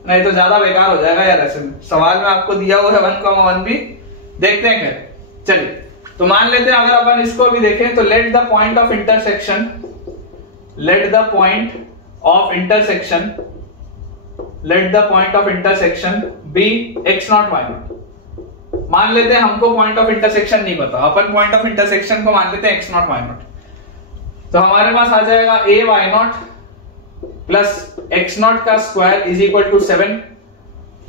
नहीं तो ज्यादा बेकार हो जाएगा यार। ऐसे में सवाल में आपको दिया हुआ है 1,1 भी, देखते हैं क्या। चलिए तो मान लेते हैं अगर अपन इसको भी देखें तो let the point of intersection, let the point of intersection, let the point of intersection be x0 y0। मान लेते हैं हमको पॉइंट ऑफ इंटरसेक्शन नहीं पता, अपन पॉइंट ऑफ इंटरसेक्शन को मान लेते हैं x0 y0। तो हमारे पास आ जाएगा a y0 प्लस x0 का स्क्वायर इज इक्वल टू 7,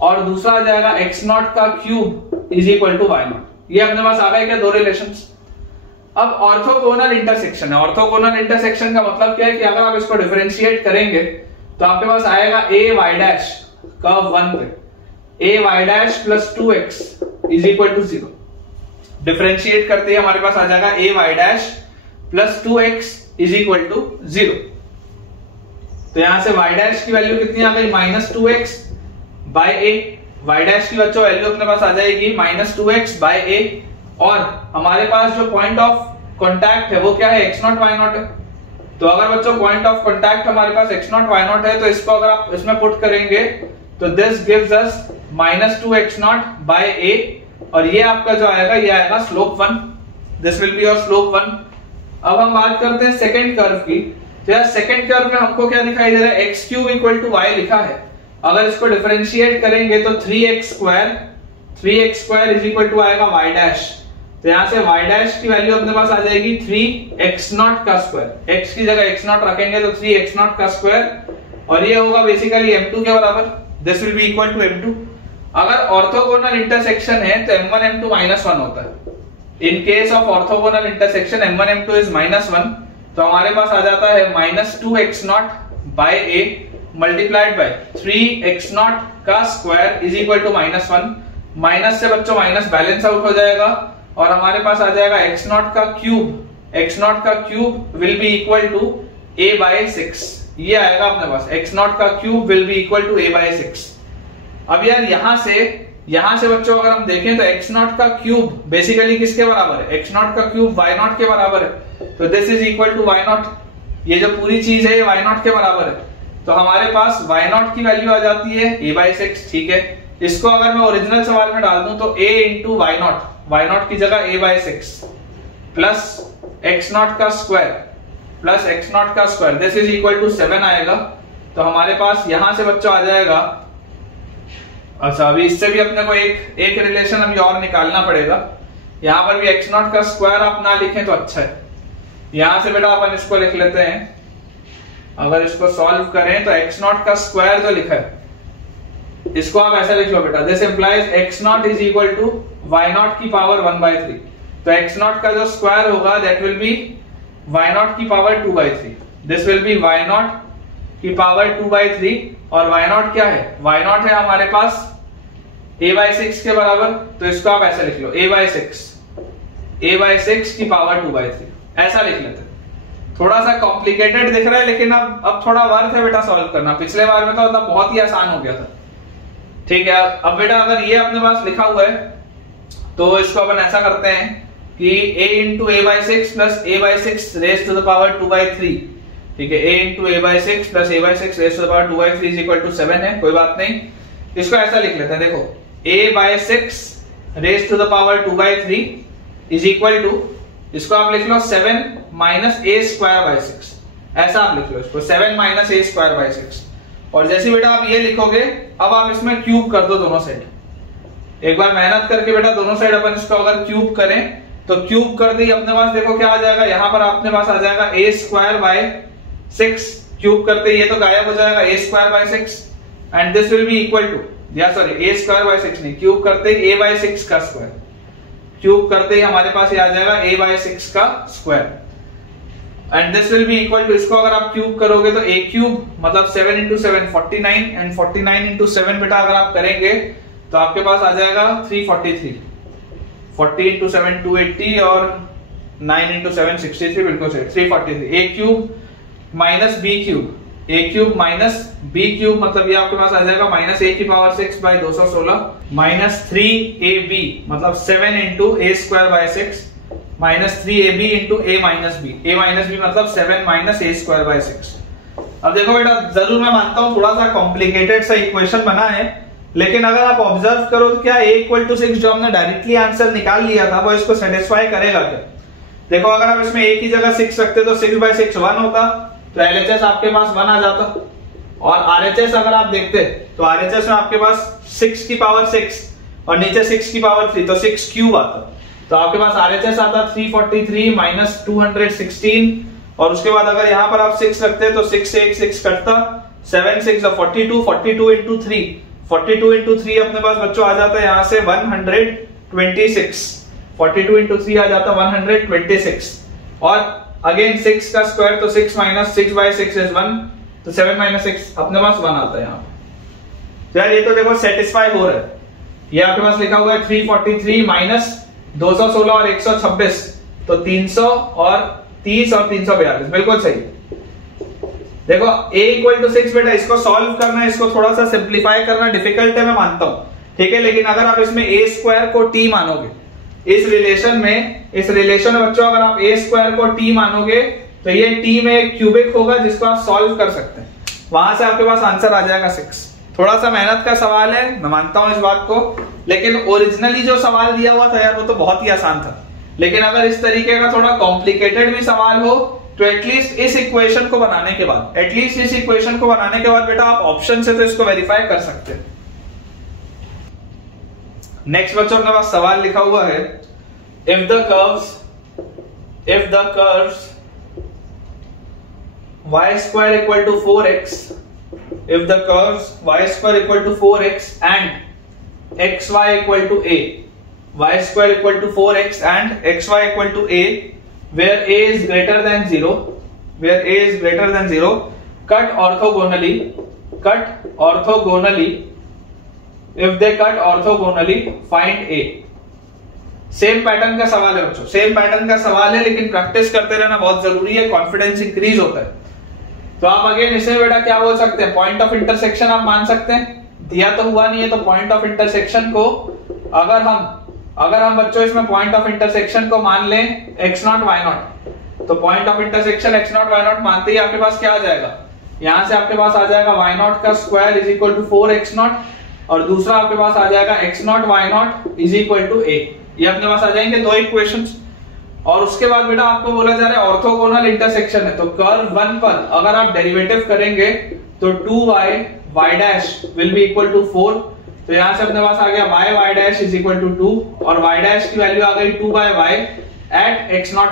और दूसरा आ जाएगा x0 का cube is equal to y0। ये अपने पास आ गए क्या दो रिलेशंस। अब ऑर्थोगोनल इंटरसेक्शन है, ऑर्थोगोनल इंटरसेक्शन का मतलब क्या है कि अगर आप इसको डिफरेंशिएट करेंगे तो आपके पास आएगा a y डैश कर्व 1 पे a y dash plus 2x is equal to 0। Differentiate करते ही हमारे पास आ जाएगा a y dash plus 2x is equal to 0। तो यहां से y डैश की वैल्यू कितनी आ गई, minus 2x by a। y dash की बच्चों वैल्यू अपने पास आ जाएगी माइनस 2x बाय a, और हमारे पास जो पॉइंट ऑफ कॉन्टैक्ट है वो क्या है, x0 y0 है। तो अगर बच्चों पॉइंट ऑफ कॉन्टैक्ट हमारे पास x0 y0 है तो इसको अगर आप इसमें पुट करेंगे तो this gives us minus 2x0 by a, और ये आपका जो आएगा ये आएगा slope 1, this will be your slope 1। अब हम बात करते हैं सेकंड कर्व की। तो यार सेकंड कर्व में हमको क्या दिखाई दे रहा है, x cube equal to y लिखा है। अगर इसको डिफरेंशिएट करेंगे तो 3x square is equal to आएगा y डैश। तो यहां से y डैश की वैल्यू अपने पास आ जाएगी 3x0 का स्क्वायर, x की जगह x0 रखेंगे तो 3x0 का स्क्वायर, और ये होगा बेसिकली m2 के बराबर, this will be equal to m2। अगर ऑर्थोगोनल इंटरसेक्शन है तो m1 m2 माइनस 1 होता है। In case of orthogonal intersection m1 m2 is minus 1, तो हमारे पास आ जाता है minus 2x0 by a multiplied by 3x0 का square is equal to minus 1। Minus से बच्चों माइनस बैलेंस आउट हो जाएगा, और हमारे पास आ जाएगा x0 का cube will be equal to a by 6। ये आएगा अपने पास x0 का cube will be equal to a by 6। अब यार यहां से बच्चों अगर हम देखें तो x0 का क्यूब बेसिकली किसके बराबर है, x0 का क्यूब y0 के बराबर है। तो this is equal to y0, ये जो पूरी चीज है ये y0 के बराबर है। तो हमारे पास y0 की वैल्यू आ जाती है a बाय 6। ठीक है, इसको अगर मैं ओरिजिनल सवाल में डाल दूं तो a इंटू y0 की जगह a बाय 6 प्लस x0 का square this is equal to 7 आएगा। तो हमारे पास यहां से बच्चों आ जाएगा, अच्छा अभी इससे भी अपने को एक रिलेशन अभी और निकालना पड़ेगा। यहां पर भी x0 का स्क्वायर आप ना लिखें तो अच्छा है। यहां से बेटा अपन इसको लिख लेते हैं, अगर इसको सॉल्व करें तो x0 का स्क्वायर जो लिखा है इसको आप ऐसा लिख लो बेटा, this implies x0 is equal to y0 की पावर 1/3। तो x0 का जो स्क्वायर होगा दैट विल बी y0 की power 2/3, this will B y0 की पावर 2/3। और y0 क्या है, y0 है हमारे पास a बाय 6 के बराबर। तो इसको आप ऐसा लिख लो a बाय 6 की पावर 2/3, ऐसा लिख लेते हैं। थोड़ा सा कॉम्प्लिकेटेड दिख रहा है लेकिन अब थोड़ा वर्क है बेटा सॉल्व करना। पिछले बार में तो मतलब बहुत ही आसान हो गया था। ठीक है, अब बेटा अगर ये अपने पास लिखा हुआ है तो इसको अपन ऐसा करते हैं कि a into a by 6 plus a by 6 raise to the power 2/3। ठीक है, a into a by 6 plus a by 6 raise to the power 2/3 is equal to 7 है, कोई बात नहीं। इसको ऐसा लिख लेते हैं, देखो a by 6 raise to the power 2/3 is equal to, इसको आप लिख लो 7 माइनस a स्क्वायर बाय 6, ऐसा आप लिख लो इसको 7 माइनस a स्क्वायर बाय 6। और जैसे बेटा आप ये लिखोगे अब आप इसमें क्यूब कर दो दोनों साइड। एक बार मेहनत करके बेटा दोनों साइड अपन इसको अगर क्यूब करें तो क्यूब कर दी अपने पास देखो क्या आ जाएगा, यहां पर अपने पास आ जाएगा a स्क्वायर बाय 6। क्यूब करते ये तो गायब हो जाएगा a square by 6 and this will be equal to, या सॉरी a स्क्वायर बाय 6 नहीं, क्यूब करते a बाय 6 का स्क्वायर, क्यूब करते ही हमारे पास ये आ जाएगा a बाय 6 का square and this will be equal to, इसको अगर आप क्यूब करोगे तो a क्यूब मतलब 7 इंटू 7 49 एंड 49 इंटू 7 बेटा अगर आप करेंगे तो आपके पास आ जाएगा 343। 40 इंटू 7 280 और 9 इंटू 7 63, बिल्कुल सही 343। ए क्यूब माइनस बी क्यूब, ए क्यूब माइनस बी क्यूब मतलब ये आपके पास आ जाएगा माइनस ए की पावर 6 बाय 216 माइनस 3ab मतलब 7 into a square by 6 minus 3ab into a minus b मतलब 7 माइनस ए स्क्वायर बाय 6। अब देखो बेटा, जरूर मैं मानता हूं थोड़ा सा कॉम्प्लिकेटेड सा इक्वेशन बना है, लेकिन अगर आप ऑब्जर्व करो तो क्या a इक्वल टू 6 जो हमने डायरेक्टली आंसर निकाल लिया था वो इसको सेटिस्फाई करेगा क्या? देखो अगर आप इसमें a की जगह 6 रखते तो 6 बाय 6 1 होता, तो LHS आपके पास 1 आ जाता, और RHS अगर आप देखते तो RHS में आपके पास 6 की पावर 6 और नीचे 6 की पावर 3 तो 6 क्यूब आता, तो आपके पास RHS आता 343 माइनस 216, और उसके बाद अगर यहाँ पर आप 6 रखते तो 6 से 1 6 कटता, 7 6 42 42 इंटू 3 42 इंटू 3 अपने पास बच्चों आ जाता है यहाँ से 126, 42 इंटू 3 आ जाता 126, और अगेन 6 का स्क्वायर तो 6 माइनस 6 बाय 6 इज 1, तो 7 माइनस 6 अपने पास 1 आता है यहाँ पे। यार ये तो देखो सेटिस्फाई हो रहा है, ये आपके पास लिखा हुआ है 343 माइनस 216 और 126 तो 300 और 30 और 342, बिल्कुल सही। देखो a इक्वल टू 6 बेटा, इसको सॉल्व करना, इसको थोड़ा सा सिंप्लीफाई करना डिफिकल्ट है, मैं मानता हूं, ठीक है, लेकिन अगर आप इसमें a स्क्वायर को t मानोगे, इस रिलेशन में बच्चों अगर आप a स्क्वायर को t मानोगे तो ये t में एक क्यूबिक होगा जिसको आप सॉल्व कर सकते हैं, वहां से आपके पास आंसर आ जाएगा 6। थोड़ा सा मेहनत का सवाल है, मैं मानता हूं इस बात को, लेकिन ओरिजिनली जो सवाल दिया हुआ था यार वो तो बहुत ही आसान था, लेकिन अगर इस तरीके का थोड़ा कॉम्प्लिकेटेड भी सवाल हो तो एटलीस्ट इस इक्वेशन को बनाने के बाद बेटा आप ऑप्शन से तो इसको वेरीफाई कर सकते हैं। नेक्स्ट बच्चों अपने पास सवाल लिखा हुआ है, if the curves y square equal to 4x, if the curves y square equal to 4x and xy equal to a, y square equal to 4x and xy equal to a, where a is greater than 0, cut orthogonally, if they cut orthogonally find a। Same pattern का सवाल है बच्चों, same pattern का सवाल है, लेकिन practice करते रहना बहुत जरूरी है, कॉन्फिडेंस इंक्रीज होता है। तो आप अगेन इसे बेटा क्या बोल सकते हैं, पॉइंट ऑफ इंटरसेक्शन आप मान सकते हैं, दिया तो हुआ नहीं है तो पॉइंट ऑफ इंटरसेक्शन को अगर हम बच्चों इसमें पॉइंट ऑफ इंटरसेक्शन को मान लें x0 y0, तो point of intersection x0 y0 मानते ही आपके पास क्या आ जाएगा, यहां से आपके पास आ जाएगा y0 का square is equal to 4x0, और दूसरा आपके पास आ जाएगा x0 y0 is equal to a। ये अपने पास आ जाएंगे दो इक्वेशंस, और उसके बाद बेटा आपको बोला जा रहा है ऑर्थोगोनल इंटरसेक्शन है, तो कर्व 1 पर अगर आप डेरिवेटिव करेंगे तो 2y y dash will be equal to 4, तो यहां से अपने पास आ गया y dash is equal to 2, और y डैश की वैल्यू आ गई 2/y एट x0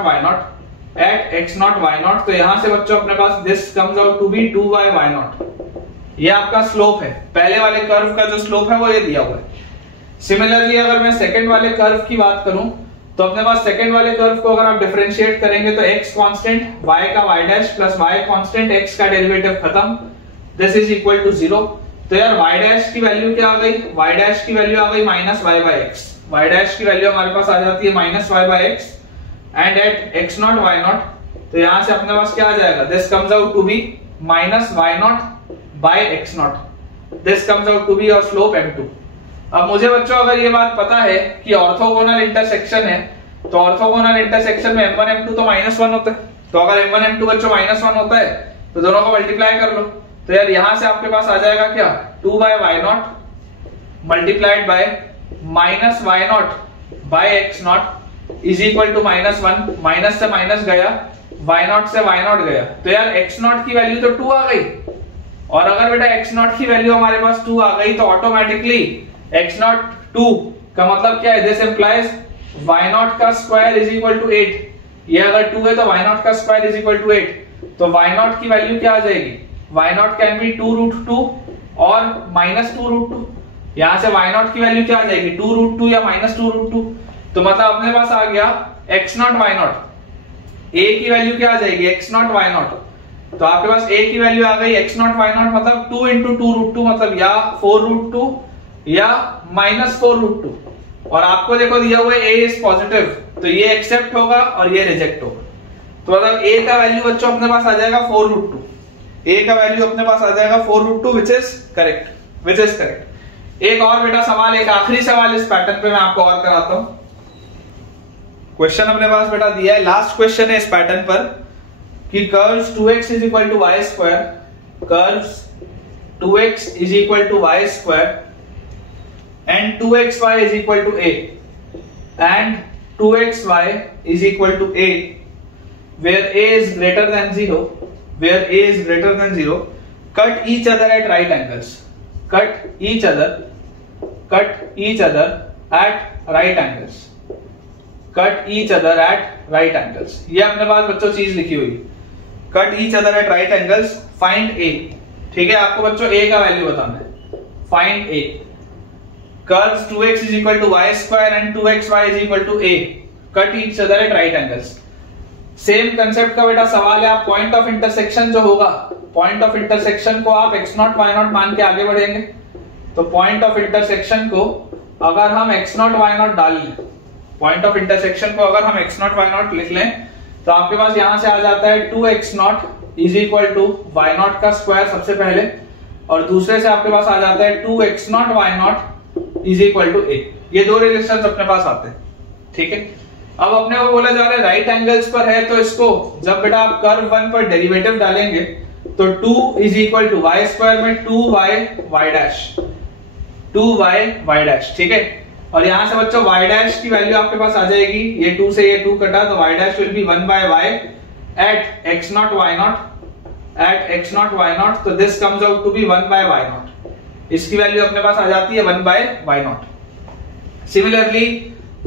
y0, तो यहां से बच्चों अपने पास this comes out to be 2/y0। ये आपका स्लोप है, पहले वाले कर्व का जो स्लोप है वो ये दिया हुआ है। सिमिलरली अगर मैं सेकंड वाले कर्व की बात करूं तो अपने पास सेकंड वाले कर्व को अगर आप डिफरेंशिएट करेंगे तो x कांस्टेंट, y का y dash plus y constant, x का डेरिवेटिव खत्म, दिस इज इक्वल टू 0। तो यार y डैश की वैल्यू क्या आ गई, y डैश की वैल्यू आ गई माइनस y/x, y डैश की वैल्यू हमारे पास आ जाती है minus y/x and eight x0 y0, तो यहां से अपने पास क्या आ जाएगा, this comes out to be minus y0 by x0, this comes out to be your slope m2। अब मुझे बच्चों अगर ये बात पता है कि ऑर्थोगोनल इंटरसेक्शन है, तो ऑर्थोगोनल इंटरसेक्शन में m1 m2 तो -1 होता है, तो अगर m1 m2 बच्चों -1 होता है तो दोनों को मल्टीप्लाई कर लो, तो यार यहां से आपके पास आ जाएगा क्या 2/y0 multiplied by minus y0 by x0 is equal to -1, minus से माइनस गया, y0 से y0 गया, तो यार x0 की वैल्यू तो 2 आ गई, और अगर बेटा x0 की वैल्यू हमारे पास 2 आ गई तो ऑटोमेटिकली x0 2 का मतलब क्या है, दिस इंप्लाइज y0 का स्क्वायर इज इक्वल टू 8, ये अगर 2 है तो y0 का स्क्वायर इज इक्वल टू 8, तो y0 की वैल्यू क्या आ जाएगी, y0 कैन बी 2√2 और -2√2, यहां से y0 की वैल्यू क्या आ जाएगी 2√2 या -2√2, तो मतलब अपने पास आ गया x0 y0, a की वैल्यू क्या आ जाएगी x0 y0, तो आपके पास a की वैल्यू आ गई x0 y0 मतलब 2 × 2√2 मतलब या 4√2 या -4√2, और आपको देखो दिया हुआ है a इज पॉजिटिव, तो ये एक्सेप्ट होगा और ये रिजेक्ट होगा। तो मतलब a का वैल्यू बच्चों अपने पास आ जाएगा 4√2, a का वैल्यू अपने पास आ जाएगा 4√2 विच इज करेक्ट। एक और बेटा सवाल, एक आखिरी सवाल इस पैटर्न पे मैं आपको और कराता हूं। क्वेश्चन अपने पास बेटा दिया है, लास्ट क्वेश्चन है इस पैटर्न पर कि curves 2x is equal to y square, curves 2x is equal to y square and 2xy is equal to a and 2xy is equal to a where a is greater than 0, where a is greater than 0, cut each other at right angles, cut each other at right angles, cut each other at right angles। ये अपने पास बच्चों चीज लिखी हुई, cut each other at right angles, find a। ठीक है, आपको बच्चों a का वैल्यू बताना है, find a। Curves 2x is equal to y square and 2xy is equal to a, cut each other at right angles। Same concept का बेटा सवाल है, आप पॉइंट ऑफ इंटरसेक्शन जो होगा, पॉइंट ऑफ इंटरसेक्शन को आप x0 y0 मान के आगे बढ़ेंगे। तो पॉइंट ऑफ इंटरसेक्शन को अगर हम x0 y0 डाल लें, पॉइंट ऑफ इंटरसेक्शन को अगर हम x0 y0 लिख लें, तो आपके पास यहां से आ जाता है 2x0 is equal to y0 का स्क्वायर सबसे पहले, और दूसरे से आपके पास आ जाता है 2x0 y0 is equal to ए। ये दो रेजिस्टेंस अपने पास आते हैं। ठीक है, अब अपने को बोला जा रहा है राइट एंगल्स पर है, तो इसको जब बेटा आप कर्व 1 पर डेरिवेटिव डालेंगे तो 2 is equal to y square में 2y डैश, 2y डैश। ठीक है, और यहां से बच्चों y डैश की वैल्यू आपके पास आ जाएगी, ये 2 से ये 2 कटा तो y dash will be 1/y at x0 y0, at x0 y0, तो this comes out to be 1/y0। इसकी वैल्यू अपने पास आ जाती है 1/y0। सिमिलरली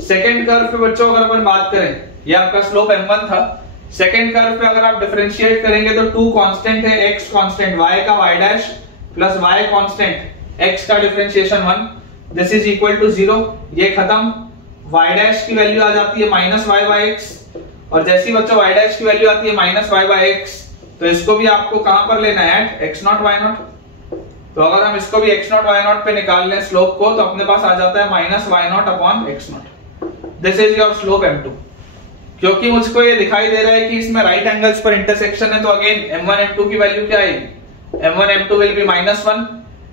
सेकंड कर्व पे बच्चों अगर अपन बात करें, ये आपका स्लोप m1 था, सेकंड कर्व पे अगर आप डिफरेंशिएट करेंगे तो 2 कांस्टेंट है, x कांस्टेंट, y का y dash plus y constant, x का differentiation 1, this is equal to 0। ये खत्म, y डैश की वैल्यू आ जाती है -y/x, और जैसे ही बच्चों y डैश की वैल्यू आती है -y/x, तो इसको भी आपको कहां पर लेना है, x0 y0। तो अगर हम इसको भी x0 y0 पे निकाल लें स्लोप को, तो अपने पास आ जाता है -y0 upon x0। This is your slope m2। क्योंकि मुझको ये दिखाई दे रहा है कि इसमें राइट एंगल्स पर इंटरसेक्शन है, तो अगेन m1 m2 की वैल्यू क्या आएगी, m1 m2 विल बी -1,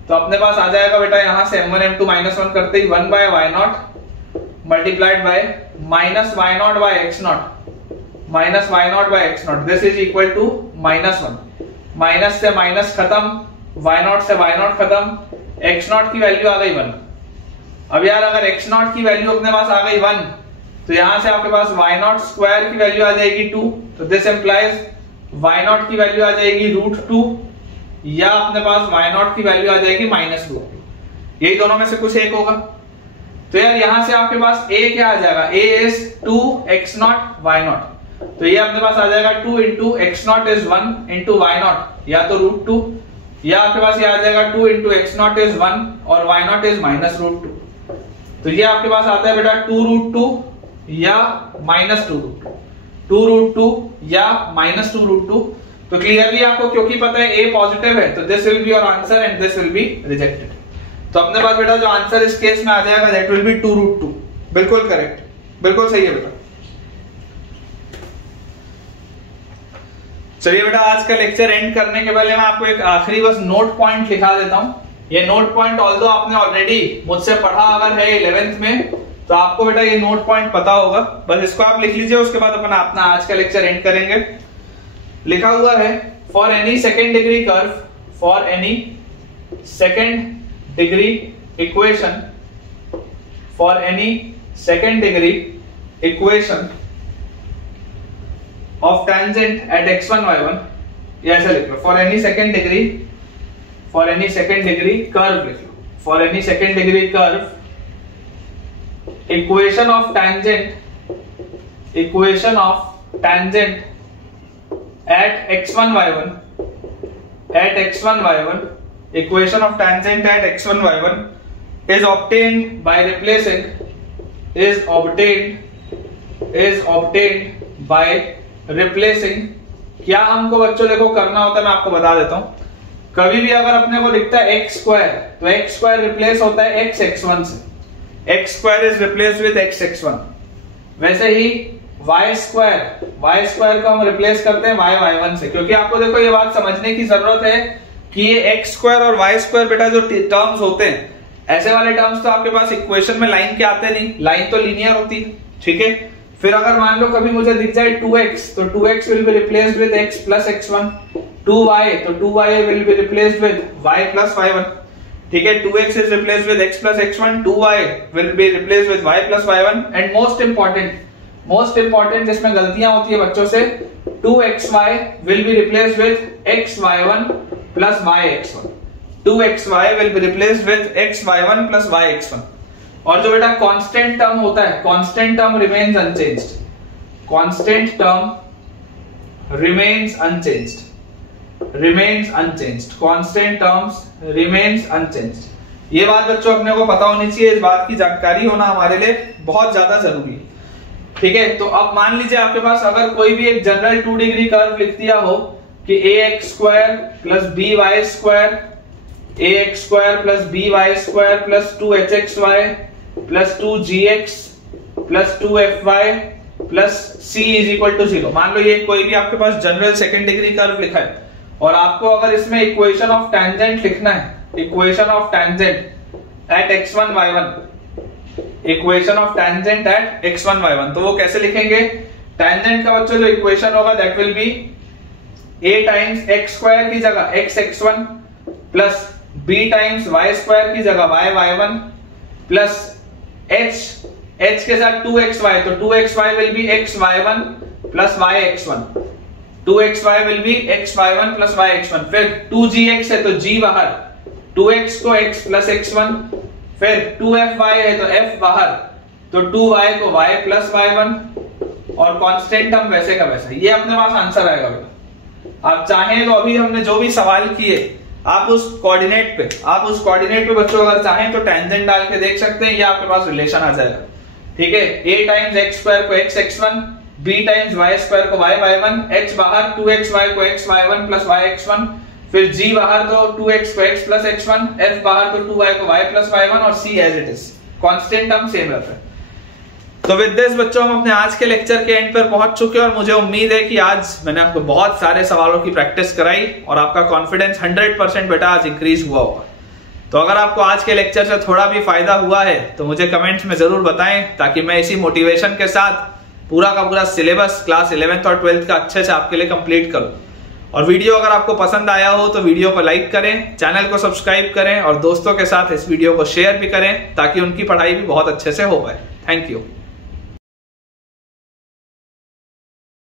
तो अपने पास आ जाएगा बेटा यहां से m1 m2 -1 करते ही 1/y0 multiplied by -y0/x0, -y0/x0, this is equal to -1। Minus से माइनस खत्म, y0 से y0 खत्म, x0 की वैल्यू आ गई 1। अब यार अगर x0 की वैल्यू अपने पास आ गई 1, तो यहां से आपके पास y0 स्क्वायर की वैल्यू आ जाएगी 2, तो दिस इंप्लाइज y0 की वैल्यू आ जाएगी √2, या अपने पास y0 की वैल्यू आ जाएगी -2। यही दोनों में से कुछ एक होगा। तो यार यहां से आपके पास a क्या आ जाएगा, a इज 2x0 y0, तो ये अपने पास आ जाएगा 2 into x0 is 1 into y0, या तो √2, या आपके पास ये आ जाएगा 2 इंटू x0 इज 1 और y0 इज -√2। तो ये आपके पास आता है बेटा 2√2 या -2√2, 2√2 या -2√2। तो क्लियरली आपको क्योंकि पता है a पॉजिटिव है, तो this will be your answer and this will be rejected. तो अपने पास बेटा जो आंसर इस केस में आ जाएगा दैट विल बी 2√2। बिल्कुल करेक्ट, बिल्कुल सही है बेटा। चलिए बेटा, आज का लेक्चर एंड करने के पहले मैं आपको एक आखिरी बस नोट पॉइंट लिखा देता हूं। ये नोट पॉइंट ऑल्दो आपने ऑलरेडी मुझसे पढ़ा अगर है 11th में, तो आपको बेटा ये नोट पॉइंट पता होगा, बस इसको आप लिख लीजिए, उसके बाद अपन अपना आज का लेक्चर एंड करेंगे। लिखा हुआ है for any second degree curve, for any second degree equation, for any second degree equation of tangent at x1 y1, ये ऐसा लिख लो, for any second degree, for any second degree curve लिख लो, for any second degree curve equation of tangent, equation of tangent at x1 y1, at x1 y1, equation of tangent at x1 y1 is obtained by replacing, is obtained by replacing। क्या हमको बच्चों देखो करना होता है, मैं आपको बता देता हूं। कभी भी अगर अपने को दिखता है x स्क्वायर, तो x स्क्वायर रिप्लेस होता है x x1 से। X square is replaced with x x1। वैसे ही वाई स्क्वायर को हम रिप्लेस करते हैं y1 से, क्योंकि आपको देखो ये बात समझने की जरूरत है कि ये एक्स स्क्वायर और वाई स्क्वायर बेटा जो टर्म्स होते हैं, ऐसे वाले टर्म्स तो आपके पास इक्वेशन में लाइन के आते नहीं, लाइन तो लीनियर होती है, ठीक है। फिर अगर मान लो कभी मुझे दिख जाए 2x, तो 2x will be replaced with x plus x1, 2y, तो 2y will be replaced with y plus y1, ठीक है। 2x is replaced with x plus x1, 2y will be replaced with y plus y1, and most important जिसमें गलतियां होती है बच्चों से, 2xy will be replaced with xy1 plus yx1, 2xy will be replaced with xy1 plus yx1। और जो बेटा constant term होता है, constant term remains unchanged, constant term remains unchanged, constant terms remains unchanged. ये बात बच्चों अपने को पता होनी चाहिए, इस बात की जानकारी होना हमारे लिए बहुत ज्यादा जरूरी है, ठीक है। तो अब मान लीजिए आपके पास अगर कोई भी एक जनरल 2 डिग्री कर्व लिख दिया हो कि ax square plus by square, ax square plus by square plus 2hxy plus 2gx plus 2fy plus c is equal to 0। मान लो ये कोई भी आपके पास जनरल सेकंड डिग्री कर्व लिखा है, और आपको अगर इसमें इक्वेशन ऑफ टेंजेंट लिखना है, equation of tangent at x1 y1, equation of tangent at x1 y1, तो वो कैसे लिखेंगे? टेंजेंट का बच्चों जो इक्वेशन होगा that will B a times x square की जगह x1 plus b times y square की जगह y1 प्लस h के साथ 2xy, तो 2xy will be xy1 plus yx1, 2xy will be xy1 plus yx1। फिर 2gx है तो g बाहर, 2x को x प्लस x1, फिर 2fy है तो f बाहर, तो 2y को y प्लस y1, और कांस्टेंट टर्म वैसे का वैसा। ये अपने पास आंसर आएगा बेटा। आप चाहें तो अभी हमने जो भी सवाल किए आप उस कोऑर्डिनेट पे बच्चों अगर चाहें तो टेंजेंट डाल के देख सकते हैं, ये आपके पास रिलेशन आ जाएगा, ठीक है। a टाइम्स x स्क्वायर को x1, b times y square को y1, h बाहर 2xy को xy1 प्लस yx1, फिर g बाहर तो 2x को x प्लस x1, f बाहर तो 2y को y प्लस y1, और c as it is, constant term same रहता है। तो विद दिस बच्चों हम अपने आज के लेक्चर के एंड पर पहुंच चुके हैं, और मुझे उम्मीद है कि आज मैंने आपको बहुत सारे सवालों की प्रैक्टिस कराई और आपका कॉन्फिडेंस 100% बेटा आज इंक्रीज हुआ होगा। तो अगर आपको आज के लेक्चर से थोड़ा भी फायदा हुआ है तो मुझे कमेंट्स में जरूर बताएं, ताकि मैं इसी मोटिवेशन के साथ पूरा का पूरा सिलेबस क्लास 11th और 12th का अच्छे से आपके लिए कंप्लीट करूं। और वीडियो अगर आपको पसंद आया हो तो वीडियो को लाइक करें, चैनल को सब्सक्राइब करें, और दोस्तों के साथ इस वीडियो को शेयर भी करें, ताकि उनकी पढ़ाई भी बहुत अच्छे से हो पाए। Thank you.